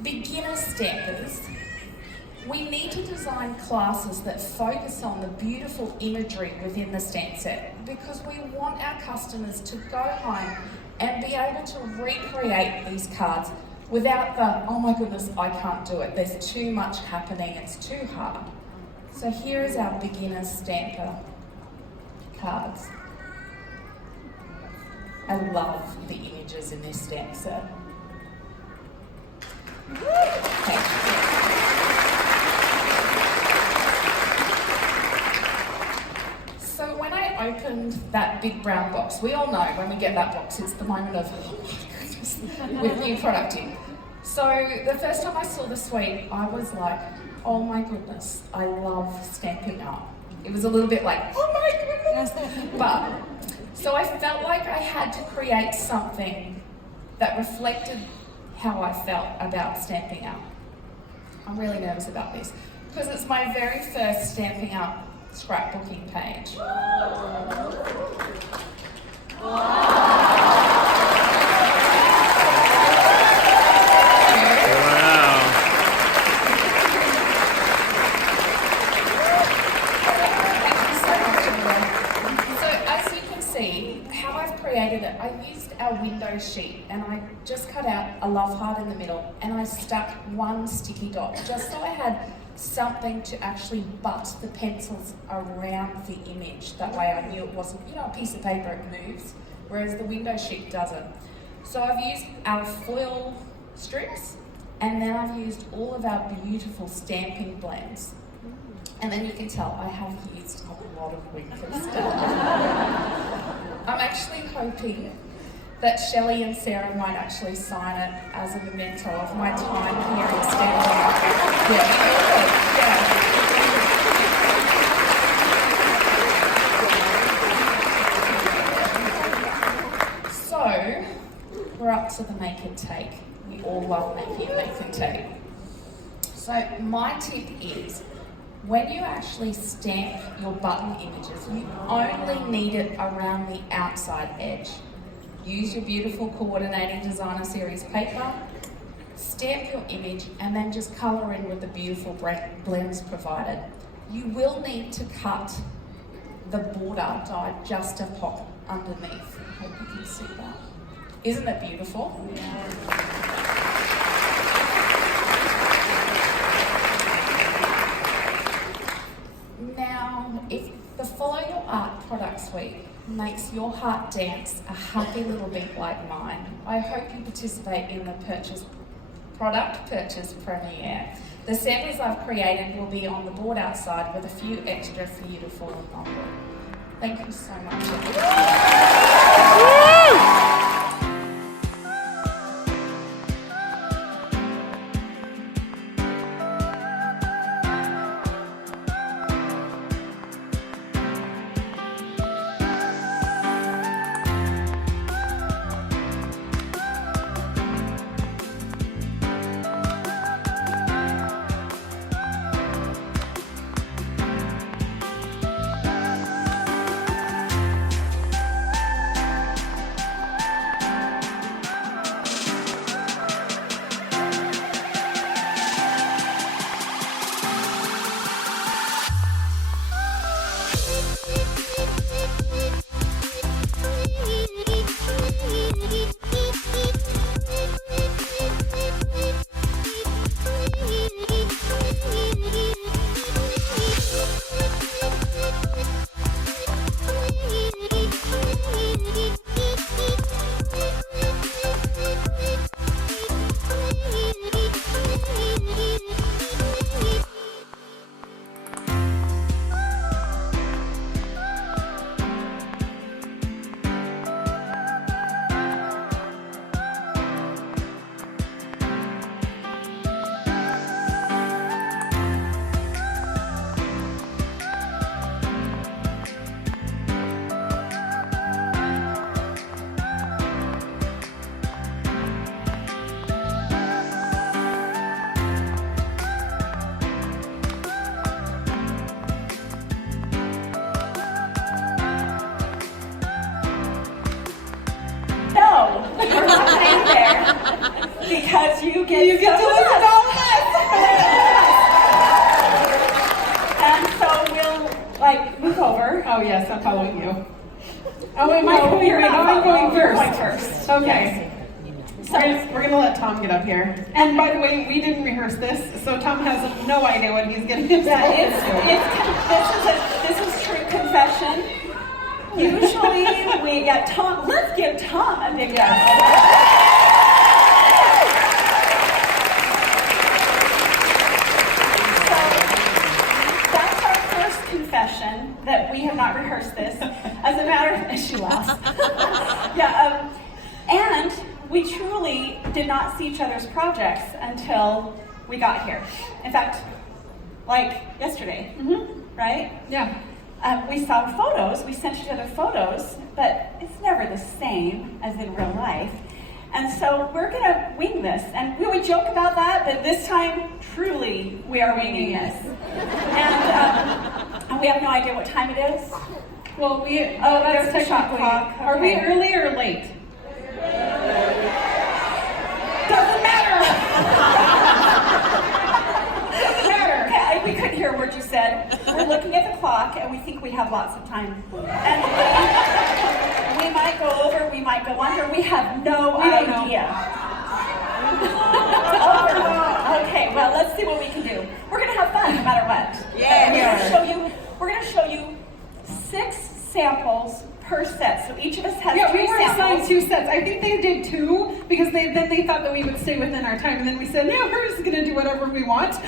beginner stampers, we need to design classes that focus on the beautiful imagery within the stamp set, because we want our customers to go home and be able to recreate these cards without the, oh my goodness, I can't do it. There's too much happening, it's too hard. So here is our beginner stamper cards. I love the images in this stamp set. Thank you. So when I opened that big brown box, we all know when we get that box, it's the moment of, oh my goodness, with new product in. So the first time I saw the suite, I was like, oh my goodness, I love Stampin' Up. It was a little bit like, oh my goodness. But, so I felt like I had to create something that reflected how I felt about Stampin' Up. I'm really nervous about this, because it's my very first Stampin' Up scrapbooking page. I used our window sheet and I just cut out a love heart in the middle and I stuck one sticky dot just so I had something to actually butt the pencils around the image. That way I knew it wasn't, you know, a piece of paper, it moves, whereas the window sheet doesn't. So I've used our foil strips and then I've used all of our beautiful stamping blends. And then you can tell I have used a lot of winter stuff. I'm actually hoping that Shelli and Sara might actually sign it as a memento of my time here in Stanley. Yeah. So, we're up to the make and take. We all love making a make and take. So, my tip is, when you actually stamp your button images, you only need it around the outside edge. Use your beautiful coordinating designer series paper, stamp your image, and then just colour in with the beautiful blends provided. You will need to cut the border die just a pop underneath. I hope you can see that. Isn't it beautiful? Now, if the Follow Your Art product suite makes your heart dance a happy little beat like mine, I hope you participate in the product purchase premiere. The samples I've created will be on the board outside with a few extra for you to fall in love with. Thank you so much. Because you get to listen to all of us. And so we'll move over. Oh yes, I'm following you. Oh wait, I'm going first. Okay. So we're gonna let Tom get up here. And by the way, we didn't rehearse this, so Tom has no idea what he's getting himself into. This is true confession. Usually we get Tom. Let's give Tom a big yes. That we have not rehearsed this. As a matter of she laughs. And we truly did not see each other's projects until we got here. In fact, like yesterday, right? Yeah. We saw photos, we sent each other photos, but it's never the same as in real life. And so we're gonna wing this. And we would joke about that, but this time, truly, we are winging this. And we have no idea what time it is. Well, there's the shot clock. Are we early or late? Doesn't matter. Doesn't matter. Okay, we couldn't hear a word you said. We're looking at the clock, and we think we have lots of time. And we might go over, we might go under. We have no idea. Okay, well, let's see what we can do. We're gonna have fun no matter what. Yeah. We're gonna show you 6 samples per set. So each of us has 3 samples. Yeah, we were assigned 2 sets. I think they did 2 because they thought that we would stay within our time, and then we said, no, we're just gonna do whatever we want.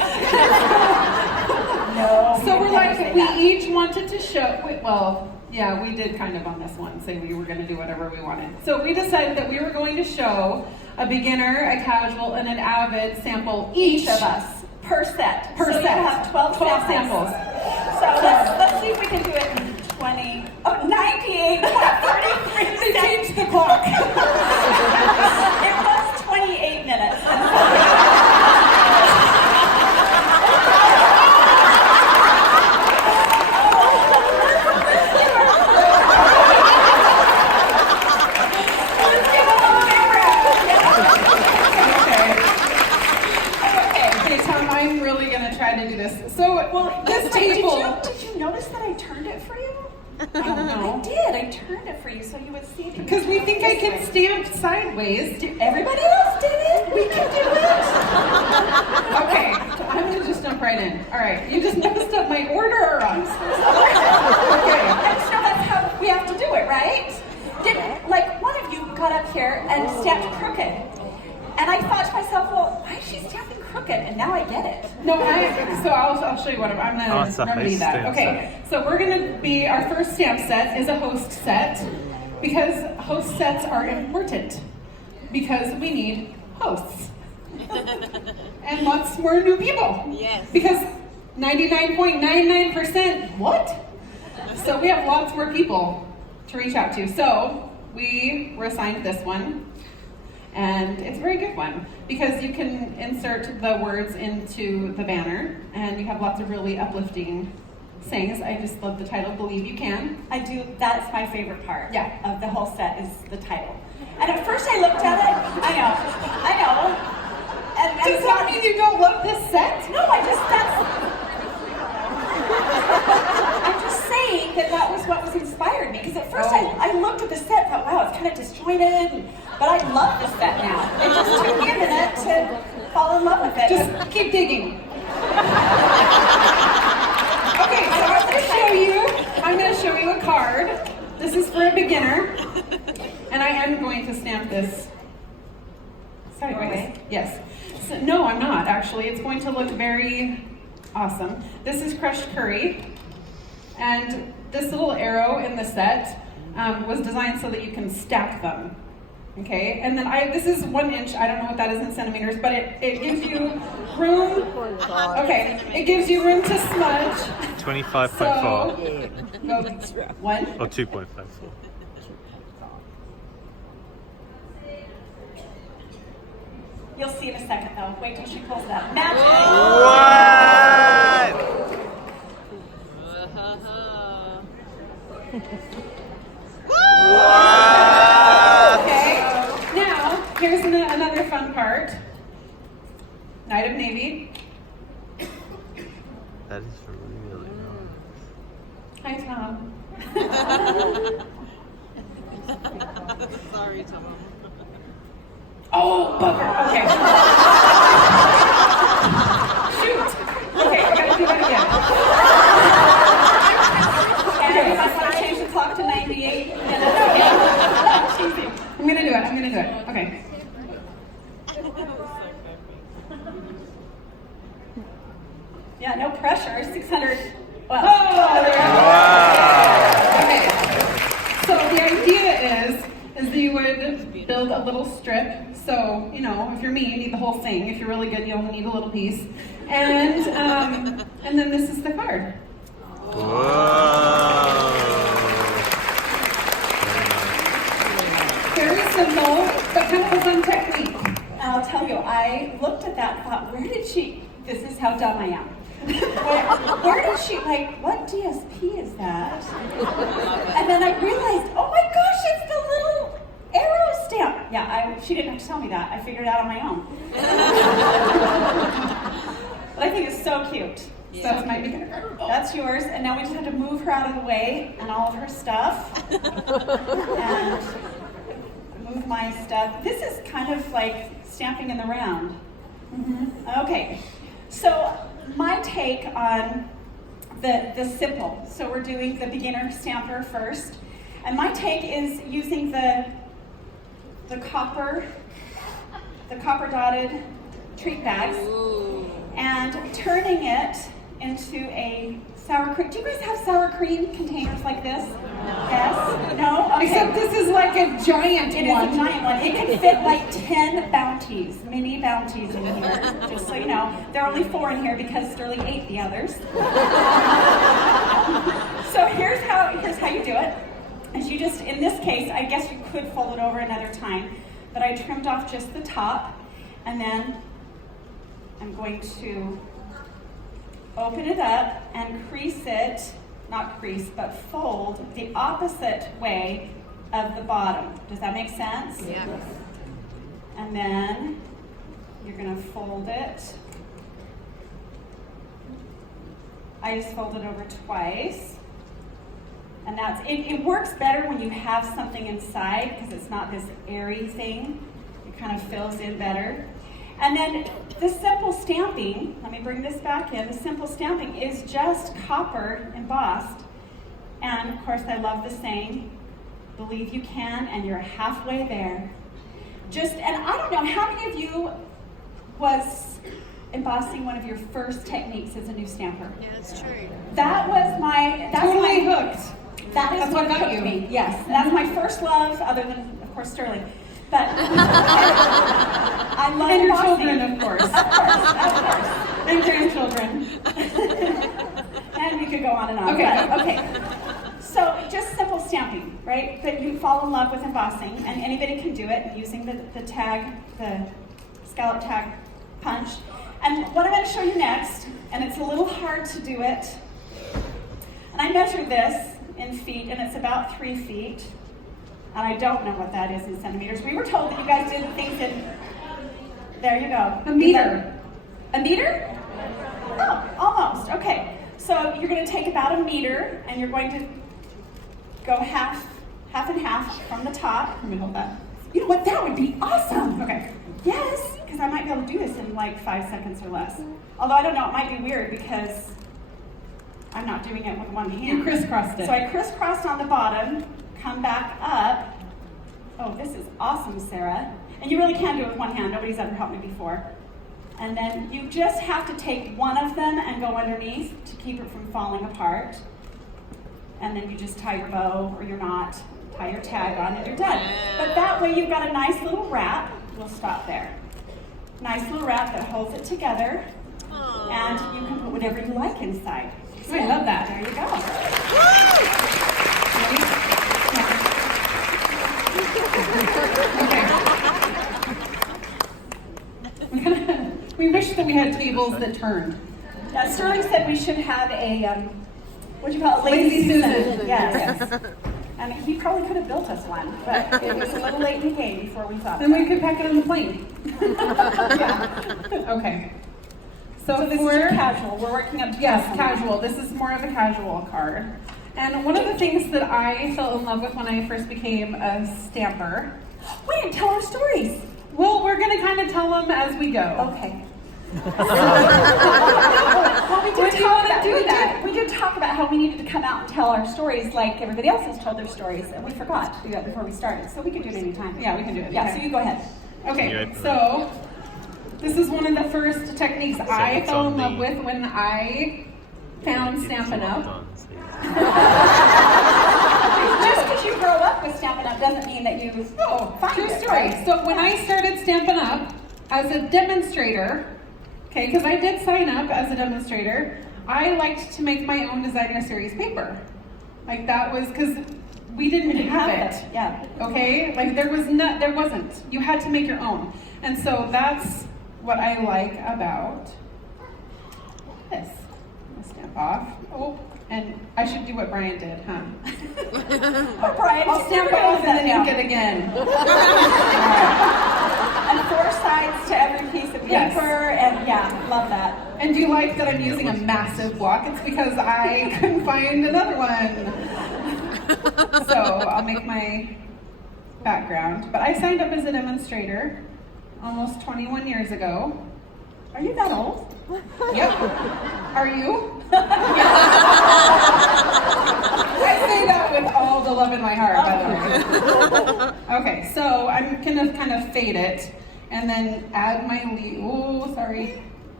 No. So we're like, we each wanted to show. Yeah, we did kind of on this one say we were going to do whatever we wanted. So we decided that we were going to show a beginner, a casual, and an avid sample each of us per set. So you have 12 samples. So let's see if we can do it in 98, 33. They changed the clock. It was 28 minutes. people. Did you notice that I turned it for you? No. I did. I turned it for you so you would see it. Because we think I can stamp sideways. Everybody else did it. We can do it. Okay, I'm gonna just jump right in. All right, you just messed up my order. Okay. And so that's how we have to do it, right? Like one of you got up here and stamped crooked. And I thought to myself, well, why is she stamping crooked? And now I get it. No, so I'll show you what I'm gonna remedy that. Okay, so we're gonna be, our first stamp set is a host set, because host sets are important, because we need hosts. And lots more new people. Yes. Because 99.99%, what? So we have lots more people to reach out to. So we were assigned this one. And it's a very good one because you can insert the words into the banner and you have lots of really uplifting sayings. I just love the title, Believe You Can. I do, that's my favorite part of the whole set is the title. And at first I looked at it, I know. And does that mean you don't love this set? No, I'm just saying that was what was inspired me. Because at first I looked at the set and thought, wow, it's kind of disjointed. But I love this set now. It just took me a minute to fall in love with it. Just keep digging. Okay, so I'm going to show you a card. This is for a beginner. And I am going to stamp this sideways. Yes. So, no, I'm not, actually. It's going to look very awesome. This is crushed curry. And this little arrow in the set was designed so that you can stack them. Okay, and then this is 1 inch, I don't know what that is in centimeters, but it gives you room, it gives you room to smudge. 25.4. So, go 1? Or 2.54. You'll see in a second though. Wait till she pulls it up. Magic! Here's another fun part. Knight of Navy. That is really Hi, nice. Tom. Sorry, Tom. Oh, bugger. Okay. Shoot. Okay, I gotta do that again. And I want to change the clock to 98. I'm gonna do it. Okay. Yeah, no pressure. 600. Well. Oh, there we go. Wow. Okay. So the idea is that you would build a little strip. So, if you're me, you need the whole thing. If you're really good, you only need a little piece. And then this is the card. Whoa. Very simple, but kind of a fun technique. I'll tell you, I looked at that and thought, this is how dumb I am. Where did she, what DSP is that? And then I realized, oh my gosh, it's the little arrow stamp. Yeah, she didn't have to tell me that. I figured it out on my own. But I think it's so cute. So that's my beginner card. That's yours, and now we just have to move her out of the way and all of her stuff. And move my stuff. This is kind of like stamping in the round. Okay, so my take on the simple. So we're doing the beginner stamper first, and my take is using the copper dotted treat bags and turning it into a sour cream. Do you guys have sour cream containers like this? Yes? No? Okay. Except this is like a giant one. It is a giant one. It can fit like 10 bounties, mini bounties in here, just so you know. There are only 4 in here because Sterling ate the others. So here's how you do it. Is you just, in this case, I guess you could fold it over another time, but I trimmed off just the top, and then I'm going to open it up and fold the opposite way of the bottom. Does that make sense? Yeah. And then you're going to fold it I just fold it over twice. And it works better when you have something inside because it's not this airy thing. It kind of fills in better. And then the simple stamping, let me bring this back in. The simple stamping is just copper embossed. And of course, I love the saying, believe you can and you're halfway there. And I don't know, how many of you was embossing one of your first techniques as a new stamper? Yeah, that's true. That's Totally my hooked. That's what got you. Me. Yes, that's my first love, other than, of course, Sterling. But I love and your embossing. children, of course. Of course. And grandchildren. And we could go on and on. Okay. But, okay. So just simple stamping, right? But you fall in love with embossing, and anybody can do it using the tag, the scallop tag punch. And what I'm going to show you next, and it's a little hard to do it, and I measured this in feet, and it's about 3 feet. And I don't know what that is in centimeters. We were told that you guys did things in, there you go. A meter. A meter? Oh, almost, okay. So you're gonna take about a meter, and you're going to go half and half from the top. Let me hold that. You know what, that would be awesome. Okay, yes, because I might be able to do this in like 5 seconds or less. Although I don't know, it might be weird because I'm not doing it with one hand. You crisscrossed it. So I crisscrossed on the bottom, come back up. Oh, this is awesome, Sarah. And you really can do it with one hand. Nobody's ever helped me before. And then you just have to take one of them and go underneath to keep it from falling apart. And then you just tie your bow or your knot, tie your tag on, and you're done. But that way you've got a nice little wrap. We'll stop there. Nice little wrap that holds it together. Aww. And you can put whatever you like inside. Oh, I love that. There you go. We wish that we had tables that turned. Sterling said we should have a, what do you call it? Lazy Susan. Yes. And he probably could have built us one, but it was a little late in the game before we thought Then that. we could pack it on the plane. Yeah. Okay. So this is your casual. We're working up to Yes, casual. This is more of a casual card. And one of the things that I fell in love with when I first became a stamper. We didn't tell our stories. Well, we're going to kind of tell them as we go. Okay. Well, we did We did talk about how we needed to come out and tell our stories like everybody else has told their stories, and we forgot to do that before we started. So we can do it anytime. Yeah, we can do it. Yeah, Okay. so you go ahead. Okay, so this is one of the first techniques I fell in love with when I found Stampin' Up. Just because you grow up with Stampin' Up doesn't mean that you find True it, story. right? So when I started Stampin' Up as a demonstrator, okay, because I did sign up as a demonstrator, I liked to make my own designer series paper. Like that was because we didn't have it. Yeah. Okay, like there wasn't. You had to make your own, and so that's what I like about this. I'm gonna stamp off. Oh, and I should do what Brian did, huh? Brian, I'll stamp off and then ink it again. And 4 sides to every piece of paper, Yes. and yeah, love that. And do you like that I'm using a massive block? It's because I couldn't find another one. So I'll make my background. But I signed up as a demonstrator almost 21 years ago. Are you that old? Yep. Are you? I say that with all the love in my heart, by the way. Okay, so I'm gonna kind of fade it and then add my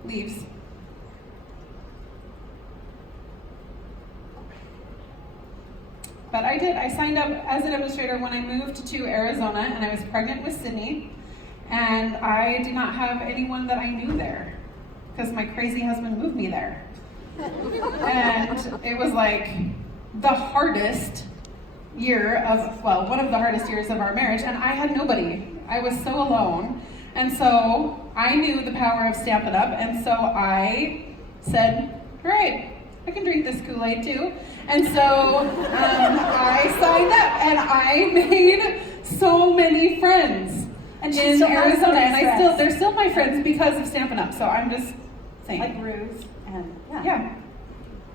leaves. But I signed up as a demonstrator when I moved to Arizona and I was pregnant with Sydney, and I did not have anyone that I knew there because my crazy husband moved me there. And it was like the hardest one of the hardest years of our marriage, and I had nobody. I was so alone. And so I knew the power of Stampin' Up, and so I said, all right, I can drink this Kool-Aid too. And so I signed up, and I made so many friends in Arizona, and they're still my friends because of Stampin' Up. So I'm just saying. Like Ruth and yeah.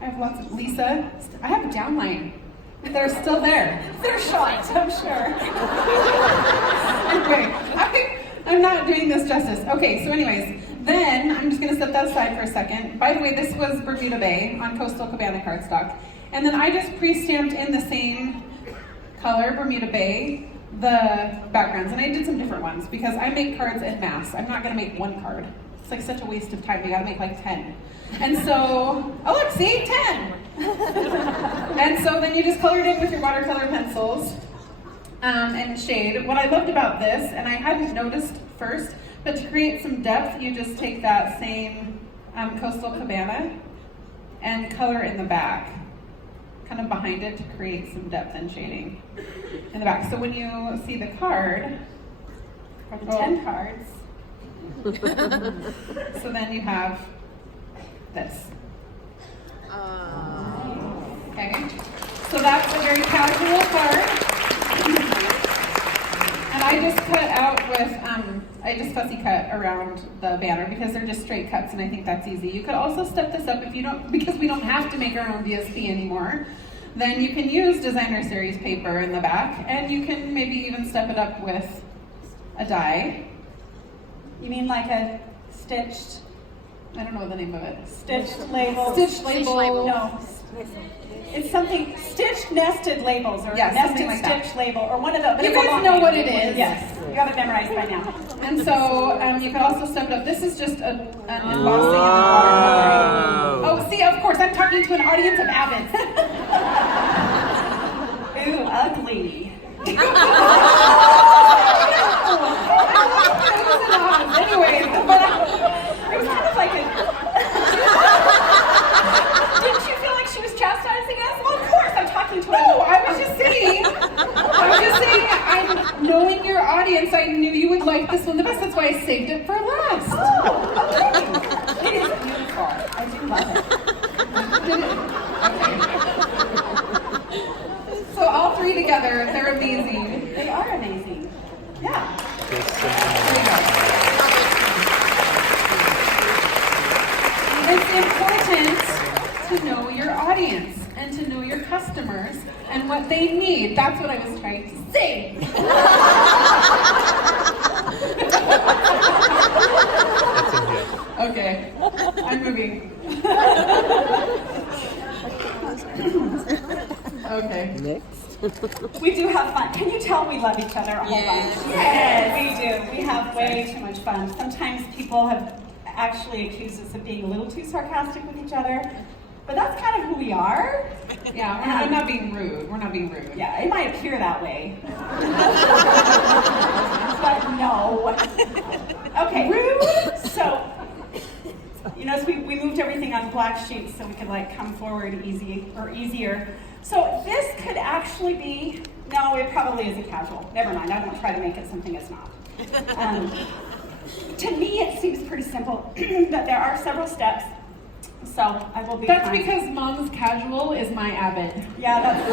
I have lots of Lisa. I have a downline. They're still there. They're short, I'm sure. Anyway, I'm not doing this justice. Okay, so anyways, then I'm just gonna set that aside for a second. By the way, this was Bermuda Bay on Coastal Cabana cardstock. And then I just pre-stamped in the same color, Bermuda Bay, the backgrounds. And I did some different ones because I make cards en masse. I'm not gonna make one card. It's like such a waste of time. You gotta make like 10. And so, oh look, see, 10. And so then you just color it in with your watercolor pencils and shade. What I loved about this, and I hadn't noticed first, but to create some depth, you just take that same Coastal Cabana and color in the back, kind of behind it to create some depth and shading in the back. So when you see the card, For the 10 cards. so then you have this. Okay, so that's a very casual card. And I just cut out with, I just fussy cut around the banner because they're just straight cuts and I think that's easy. You could also step this up if you don't, because we don't have to make our own DSP anymore. Then you can use designer series paper in the back and you can maybe even step it up with a die. You mean like a stitched? I don't know the name of it. Stitched label. Stitched label. No. It's something, stitched nested labels or Yeah, nested like stitch label or one of those. But You it's a guys long know name. what it is. Yes, you have it memorized by now. And so you can also step it up. This is just an embossing and watercoloring. Oh, see, of course, I'm talking to an audience of avids. Ooh, ugly. Anyways, but it was kind of like a... Didn't you feel like she was chastising us? Well, of course, I'm talking to no, I was just saying, I'm knowing your audience, I knew you would like this one the best. That's why I saved it for last. Oh, okay. It is beautiful. I do love it. Okay. So all three together, they're amazing. They are amazing. Yeah. There you go. It's important to know your audience and to know your customers and what they need. That's what I was trying to say. Okay, I'm moving. Okay. Next. We do have fun. Can you tell we love each other a whole bunch? Yes, we do. We have way too much fun. Sometimes people have actually accused us of being a little too sarcastic with each other, but that's kind of who we are. Yeah, we're not being rude. We're not being rude. Yeah, it might appear that way. But no. Okay. Rude. So, you know, so we moved everything on black sheets so we could like come forward easier. So this could actually be, no, it probably is a casual. Never mind, I won't try to make it something it's not. To me, it seems pretty simple, but there are several steps. So I will be. That's because Mom's casual is my avid. Yeah, that's.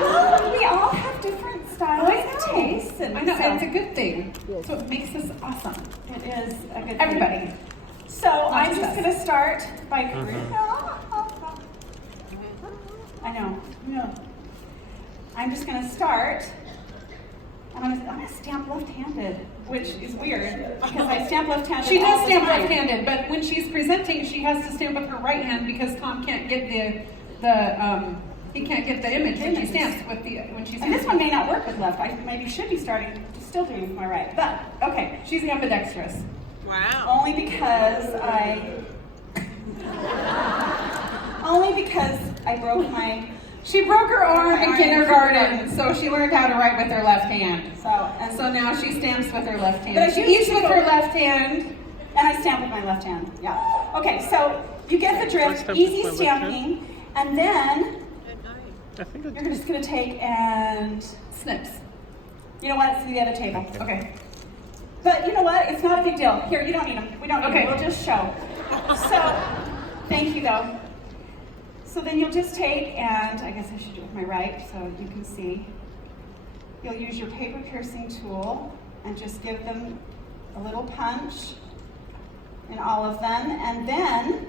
Well, we all have different styles and tastes, and I know, so it's a good thing. So it makes this awesome. it is a good thing. Everybody. So I'm just going to start by. I know. No. I'm just going to start. And I'm going to stamp left-handed, which is weird because I stamp left-handed. She does all the stamp time. left-handed, but when she's presenting, she has to stamp with her right hand because Tom can't get he can't get the image when she stamps with when she's. And this one may not work with left. I maybe should be still doing with my right. But okay, she's ambidextrous. Wow. Only because I broke my. She broke her arm in kindergarten, so she learned how to write with her left hand. So now she stamps with her left hand. But she eats with her left hand. And I stamp with my left hand, yeah. Okay, so you get the drift, easy stamping, and then you're just going to take and snips. You know what? It's the other table. Okay. But you know what? It's not a big deal. Here, you don't need them. We don't need them. We'll just show. So, thank you though. So then you'll just take, and I guess I should do it with my right so you can see. You'll use your paper piercing tool and just give them a little punch in all of them, and then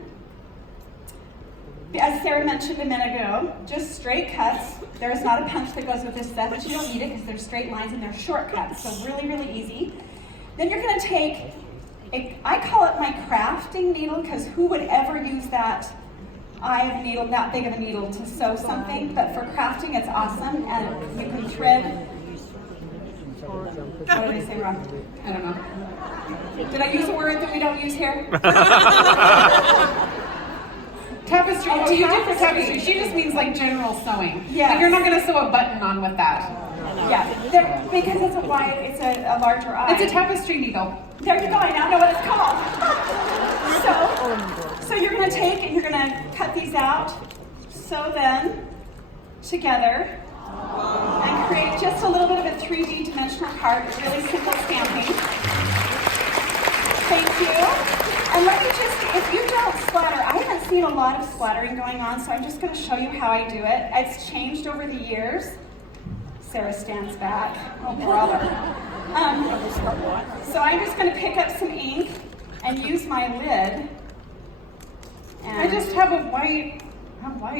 as Sarah mentioned a minute ago, just straight cuts. There is not a punch that goes with this stuff, but you don't need it because they're straight lines and they're shortcuts, so really, really easy. Then you're going to take, I call it my crafting needle, because who would ever use that eye of a needle, that big of a needle, to sew something? But for crafting, it's awesome, and you can thread. What did I say wrong? I don't know. Did I use a word that we don't use here? Tapestry. Oh, Do you do for tapestry. tapestry? She just means like general sewing. Yes. Like you're not going to sew a button on with that. Yeah, because it's a wide, it's a larger eye. It's a tapestry needle. There you go. I now know what it's called. So you're going to take and you're going to cut these out, sew them together, and create just a little bit of a 3D dimensional card. It's really simple stamping. Thank you. And let me just, if you don't splatter, I haven't seen a lot of splattering going on, so I'm just going to show you how I do it. It's changed over the years. Sarah stands back. Oh, brother. So I'm just going to pick up some ink and use my lid. And I just have a white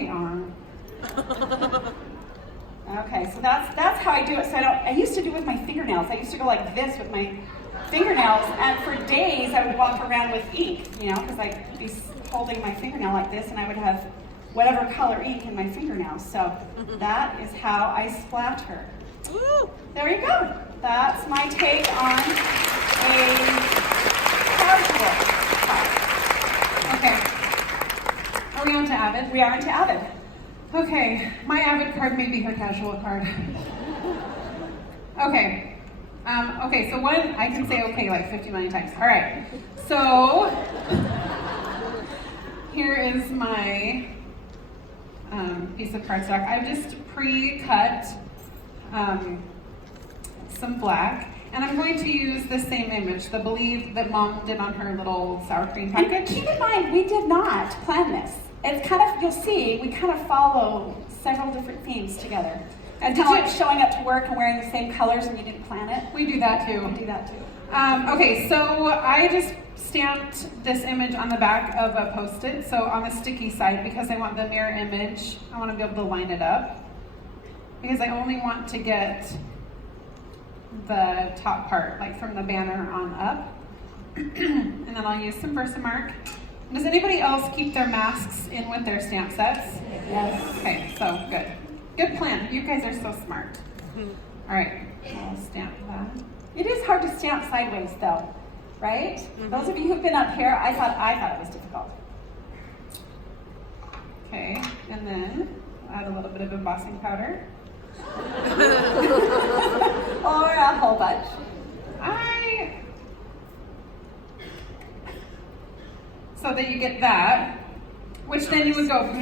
on. Okay, so that's how I do it. So I used to do it with my fingernails. I used to go like this with my fingernails, and for days I would walk around with ink, because I'd be holding my fingernail like this, and I would have whatever color ink in my fingernails. So that is how I splatter. There you go. That's my take on a casual card. Okay. Are we on to Avid? We are into Avid. Okay. My Avid card may be her casual card. Okay. So one, I can say okay like 50 million times. All right. So here is my piece of cardstock. I've just pre-cut some black, and I'm going to use the same image, the Believe that Mom did on her little sour cream And package. keep in mind, we did not plan this. It's kind of, you'll see, we kind of follow several different themes together. And Did like you- showing up to work and wearing the same colors and you didn't plan it. We do that too. We do that too. Okay, so I just stamped this image on the back of a Post-it, so on the sticky side, because I want the mirror image, I want to be able to line it up, because I only want to get the top part, like from the banner on up. And then I'll use some Versamark. Does anybody else keep their masks in with their stamp sets? Yes. Okay, so good. Good plan. You guys are so smart. All right, I'll stamp that. It is hard to stamp sideways though, right? Those of you who've been up here, I thought it was difficult. Okay, and then add a little bit of embossing powder. Or a whole bunch. So that you get that, which then you would go.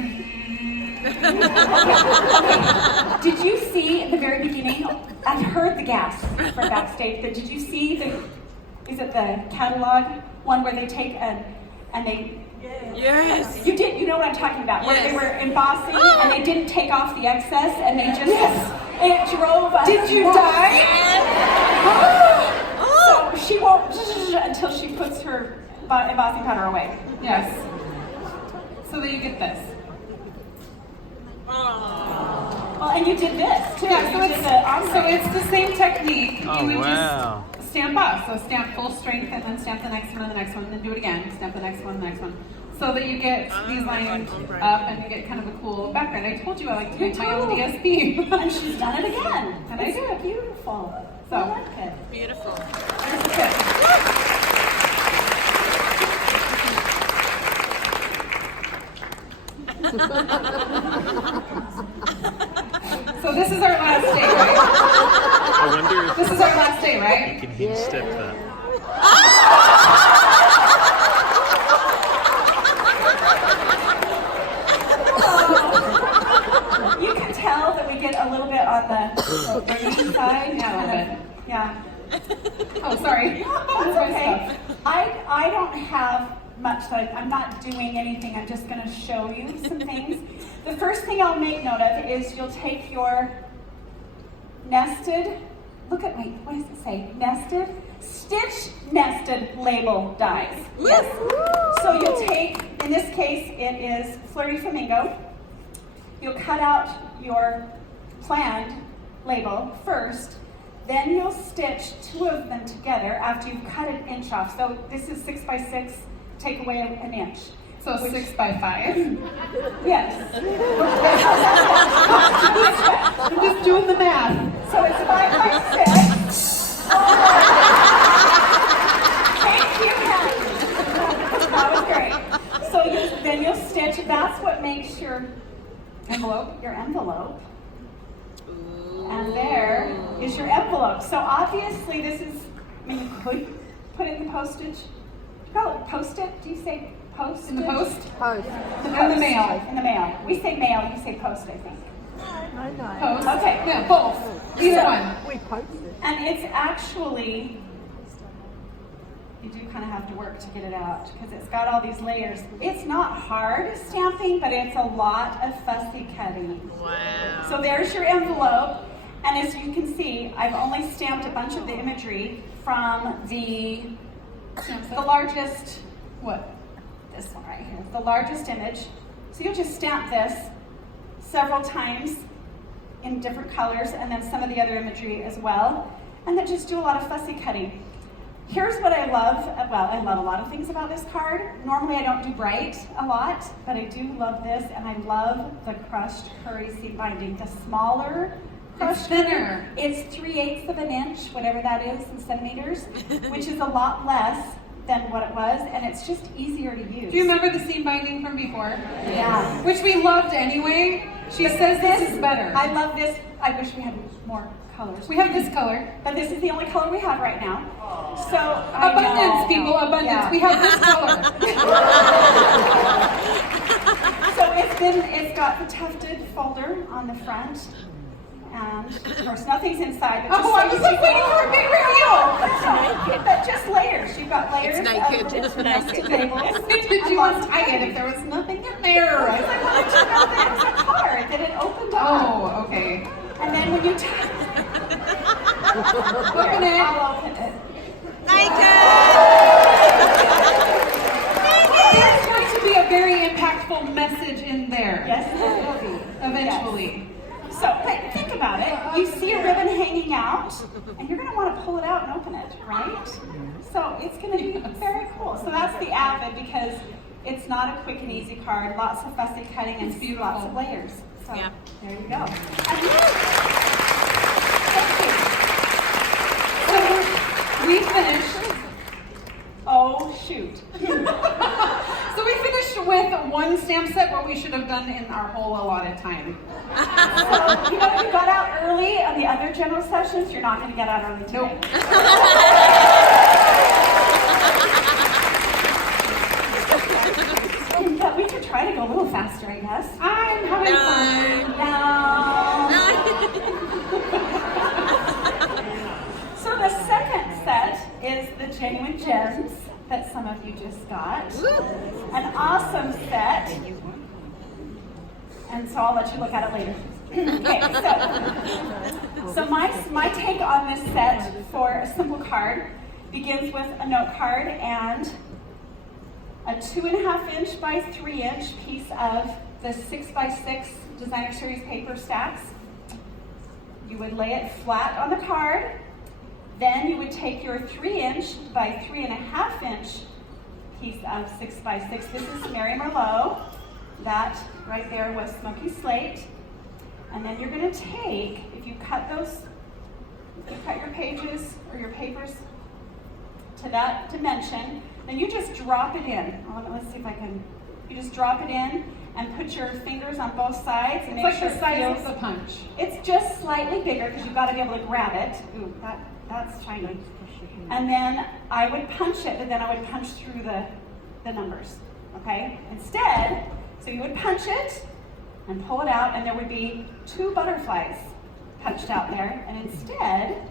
Did you see at the very beginning? I heard the gasp from backstage. But did you see is it the catalog one where they take and they? Yes. You did. You know what I'm talking about? Where they Yes. were embossing and they didn't take off the excess and they just it drove us. Did you die? So she won't until she puts her embossing powder away. Yes. So that you get this. Well, and you did this too. Yeah, You did the so it's the same technique. Oh, You would wow. just stamp off. So stamp full strength and then stamp the next one and the next one and then do it again. Stamp the next one and the next one. So that you get these lined up and you get kind of a cool background. I told you I like to make my own DSP. And she's done it again. And I did. Beautiful. So. I like it. Beautiful. There's the tip. So this is our last day, right? I wonder if This is our last day, you right? can hinge step that. You can tell that we get a little bit on the brainy side. Yeah, a little bit. Yeah. Oh, sorry. That's okay. I don't have much that I'm not doing anything. I'm just going to show you some things. The first thing I'll make note of is you'll take your nested, what does it say? Nested? Stitch nested label dies. Yes. So you'll take In this case, it is Flirty Flamingo. You'll cut out your planned label first, then you'll stitch 2 of them together after you've cut an inch off. So this is 6 by 6, take away an inch. So 6 by 5? Yes. I'm just doing the math. So it's 5 by 6. Thank you, Patty. That was great. So then you'll stitch. That's what makes your envelope. And there is your envelope. So obviously this is, I mean, you could put it in the postage. Oh, post-it? Do you say post? In the post? Post. In the mail. In the mail. We say mail, you say post, I think. Post? Okay. Yeah, both. Either one. And it's actually, you do kind of have to work to get it out because it's got all these layers. It's not hard stamping, but it's a lot of fussy cutting. Wow. So there's your envelope. And as you can see, I've only stamped a bunch of the imagery from the largest, this one right here, the largest image. So you'll just stamp this several times in different colors and then some of the other imagery as well. And then just do a lot of fussy cutting. Here's what I love. Well, I love a lot of things about this card. Normally I don't do bright a lot, but I do love this, and I love the crushed curry seed binding. The smaller crushed, thinner. It's 3/8 of an inch, whatever that is in centimeters, which is a lot less than what it was, and it's just easier to use. Do you remember the seam binding from before? Yeah. Which we loved anyway. She says this is better. I love this. I wish we had more colors. We have this color. But this is the only color we have right now. So abundance, people, abundance. Yeah. We have this color. So it's got the tufted folder on the front. And of course nothing's inside, but just I was like waiting for a big reveal. But just layers. You've got layers of domestic labels. Did you untie it if there was nothing in there? I was like, well, did you know that was a card that it opened up? Oh, okay. And then when you open it, I'll open it. There's going to be a very impactful message in there. Yes, there will be. Eventually. Yes. So think about it. You see a ribbon hanging out, and you're going to want to pull it out and open it, right? So it's going to be very cool. So that's the Avid, because it's not a quick and easy card. Lots of fussy cutting and lots of layers. So there you go. Thank you. So we finished. Oh, shoot. So we finished with one stamp set, what we should have done in our whole allotted time. So, if you got out early on the other general sessions, you're not going to get out early today. Nope. But we could try to go a little faster, I guess. I'm having fun. So the second set is the genuine gems that some of you just got. An awesome set. And so I'll let you look at it later. Okay, so my take on this set for a simple card begins with a note card and a 2.5 inch by 3 inch piece of the 6 by 6 designer series paper stacks. You would lay it flat on the card. Then you would take your 3 inch by 3.5 inch piece of 6 by 6. This is Mary Merlot. That right there was Smoky Slate. And then you're going to take, if you cut your pages or your papers to that dimension, then you just drop it in. Let's see if I can. You just drop it in and put your fingers on both sides. And it's like the size of the punch. It's just slightly bigger because you've got to be able to grab it. Ooh, that's shiny. And then I would punch it, but then I would punch through the numbers. Okay? Instead, so you would punch it and pull it out, and there would be 2 butterflies punched out there. And instead,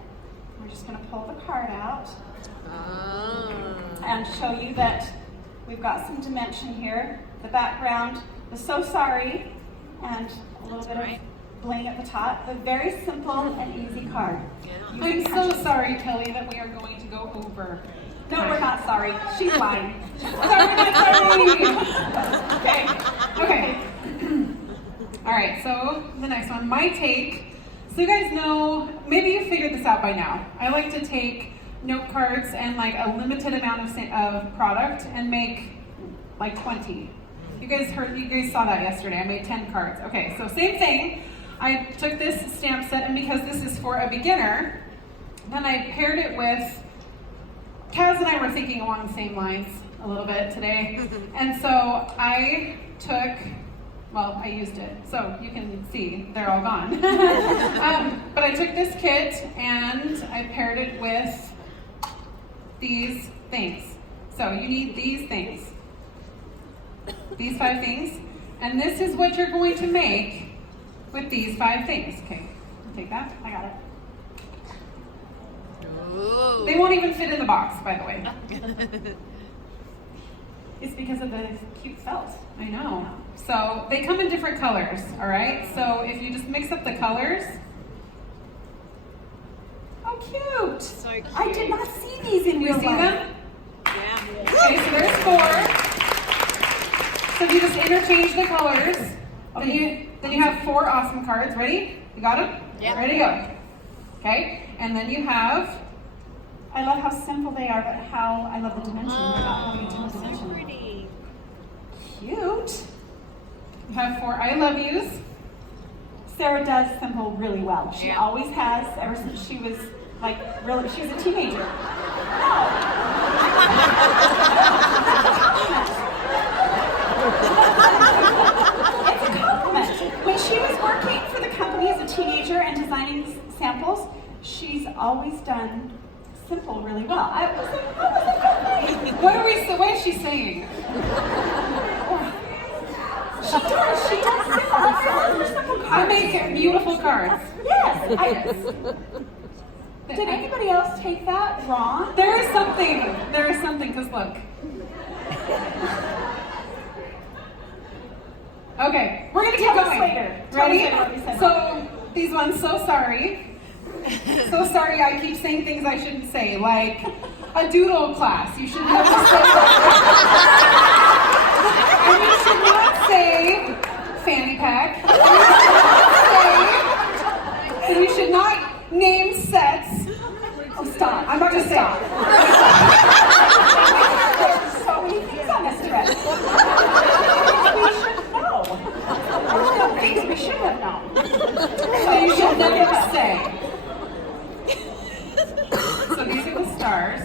we're just going to pull the card out and show you that we've got some dimension here. The background, the So Sorry, and a little bit of bling at the top. A very simple and easy card. I'm so sorry, Kelly, that we are going to go over. No, we're not sorry. She's lying. Sorry, not sorry. Okay. All right, so the next one, my take. So you guys know, maybe you figured this out by now. I like to take note cards and like a limited amount of product and make like 20. You guys saw that yesterday. I made 10 cards. Okay, so same thing. I took this stamp set, and because this is for a beginner, then I paired it with, Kaz and I were thinking along the same lines a little bit today. And so I took, well, I used it, so you can see they're all gone. But I took this kit and I paired it with these things. So you need these things. These 5 things. And this is what you're going to make with these 5 things. Okay, take that. I got it. Ooh. They won't even fit in the box, by the way. It's because of the cute felt. I know. So they come in different colors, all right? So if you just mix up the colors. Oh, cute. So cute. I did not see these in You real see life. them? Yeah. Okay, so there's 4. So if you just interchange the colors, then you have 4 awesome cards. Ready? You got them? Yeah. Ready to go. Okay, and then you have. I love how simple they are, but how I love the dimension. Without having too much So dimension. pretty. Cute. You have 4 I love yous. Sarah does simple really well. She Yeah. always has, ever since she was like really, she was a teenager. It's a compliment. When she was working for the company as a teenager and designing samples, she's always done simple really well. I was like, oh, was that What is she saying? She does simple I cards. make beautiful cards. Yes. Did anybody else take that wrong? There is something, because look. Okay, we're gonna keep Tell us going. later. Tell us Ready? later what we said. So, these ones, so sorry. So sorry I keep saying things I shouldn't say, like a doodle class. You should never say and you should not say fanny pack. And you should not name sets. Oh, stop. I'm about to say. There's so many things on this dress. We should know. There's no things we should have known. So you should never say. So these are the stars.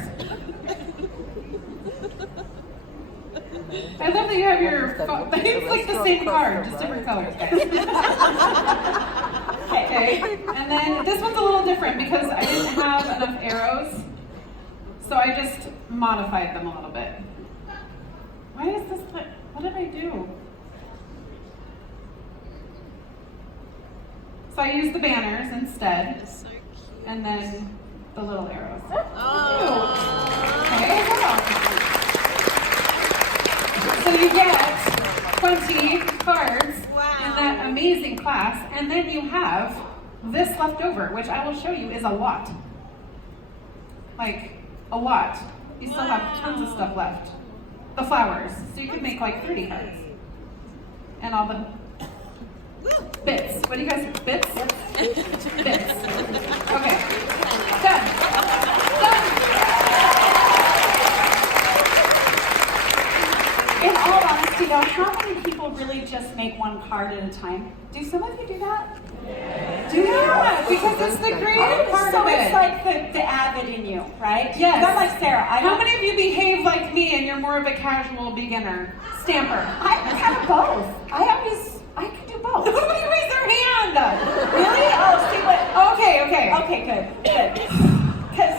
I love that you have your phone. It's like the same card, just different colors. Okay. And then this one's a little different because I didn't have enough arrows. So I just modified them a little bit. Why is this, what did I do? So I used the banners instead. That's so cute. And then the little arrows. Oh. Okay. So you get 20 cards in that amazing class, and then you have this left over, which I will show you is a lot. Like, a lot. You still have tons of stuff left. The flowers. So you could make like 30 cards. And all the bits. What do you guys, bits? Bits. Okay. Done. In all honesty, though, how many people really just make one card at a time? Do some of you do that? Do you? Yeah, because it's the creative part So of it. it's like the avid in you, right? Yes. I'm like Sarah. How many of you behave like me and you're more of a casual beginner? Stamper. I'm kind of both. I can do both. Nobody raised their hand. Really? Oh, see what? Okay. Okay, good. Because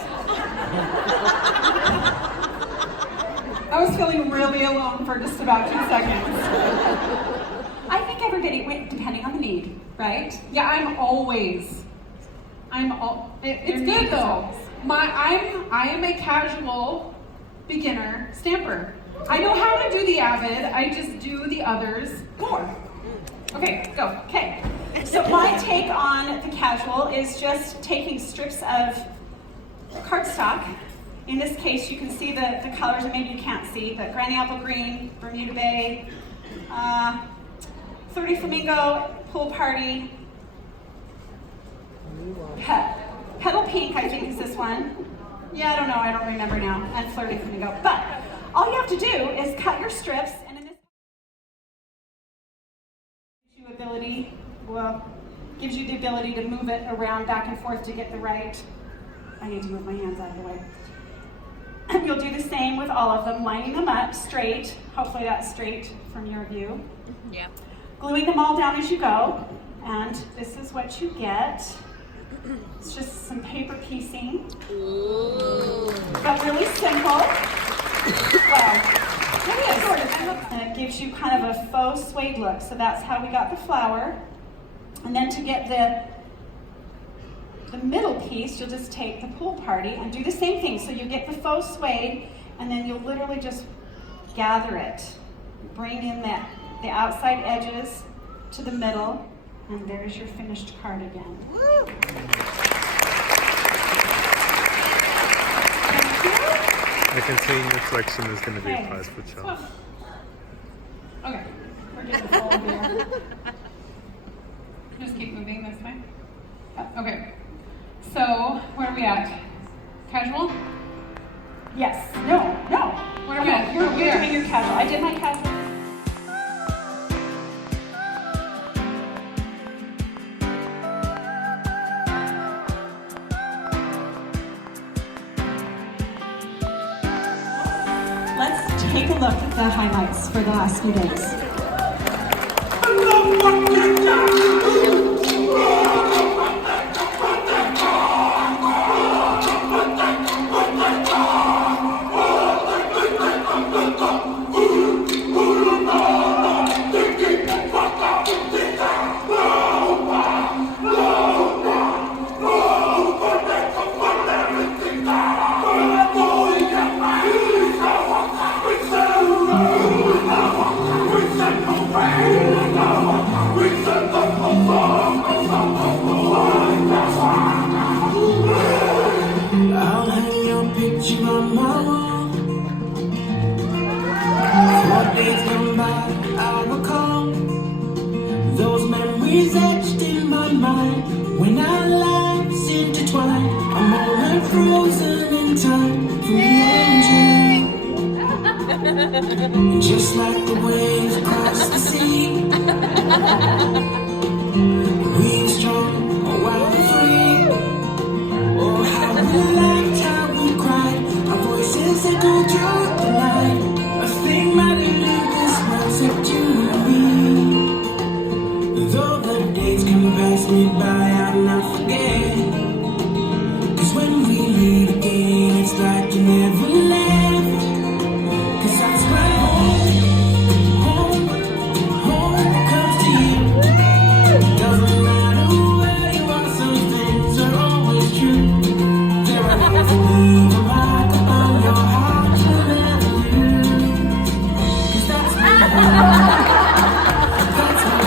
I was feeling really alone for just about 2 seconds. I think everybody, depending on the need, right? Yeah, it's good though. I am a casual beginner stamper. I know how to do the avid, I just do the others more. Okay, go. Okay. So my take on the casual is just taking strips of cardstock In this case, you can see the colors, and maybe you can't see, but Granny Apple Green, Bermuda Bay, Flirty Flamingo, Pool Party, Petal Pink, I think is this one. Yeah, I don't remember now, and Flirty Flamingo. But all you have to do is cut your strips, and in this gives you the ability to move it around back and forth to get the right. I need to move my hands out of the way. And you'll do the same with all of them, lining them up straight. Hopefully that's straight from your view. Yeah. Gluing them all down as you go. And this is what you get. It's just some paper piecing. Ooh. But really simple. Well, it is sort of. And it gives you kind of a faux suede look. So that's how we got the flower. And then to get the middle piece, you'll just take the Pool Party and do the same thing. So you get the faux suede, and then you'll literally just gather it. Bring in the outside edges to the middle, and there's your finished card again. Woo! Thank you. I can see your collection is going to be a prize for Charles. Okay, we're doing the full here. Just keep moving this way. Okay, so where are we at? Casual? Yes. No. Where are we at? You're doing your casual. I did my casual. Let's take a look at the highlights for the last few days. I'll hang your picture on my wall. What days gone by, I'll recall those memories etched in my mind. When our lives intertwine, a moment frozen in time from beyond you. Just like the waves across the sea, we were strong, wild and free. Oh, how we laughed, how we cried, our voices echoed through the night. Nothing mattered in this world except you and me. Though the days can pass me by, I'll not forget. 'Cause when we meet again, it's like you never left. 'Cause that's why home comes to you. Doesn't matter where you are, some things are always true. There are things that leave a mark upon your heart you'll never lose. 'Cause that's why home comes to you.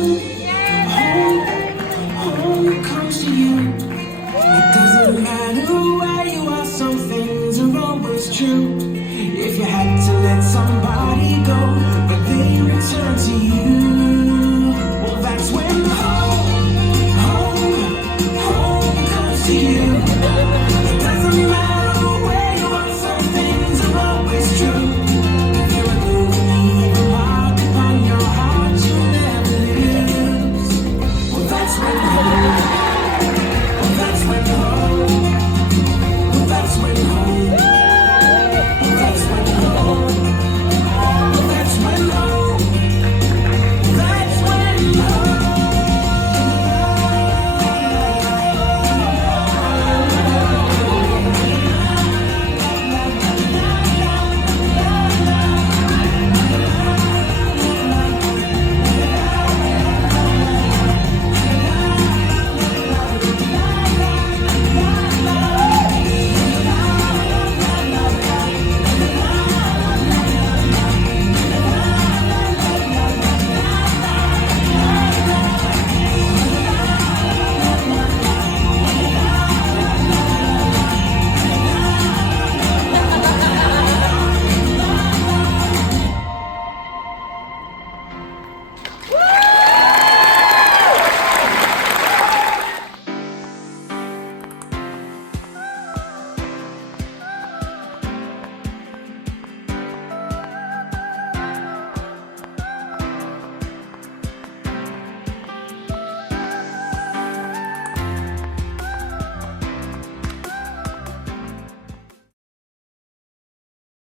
you.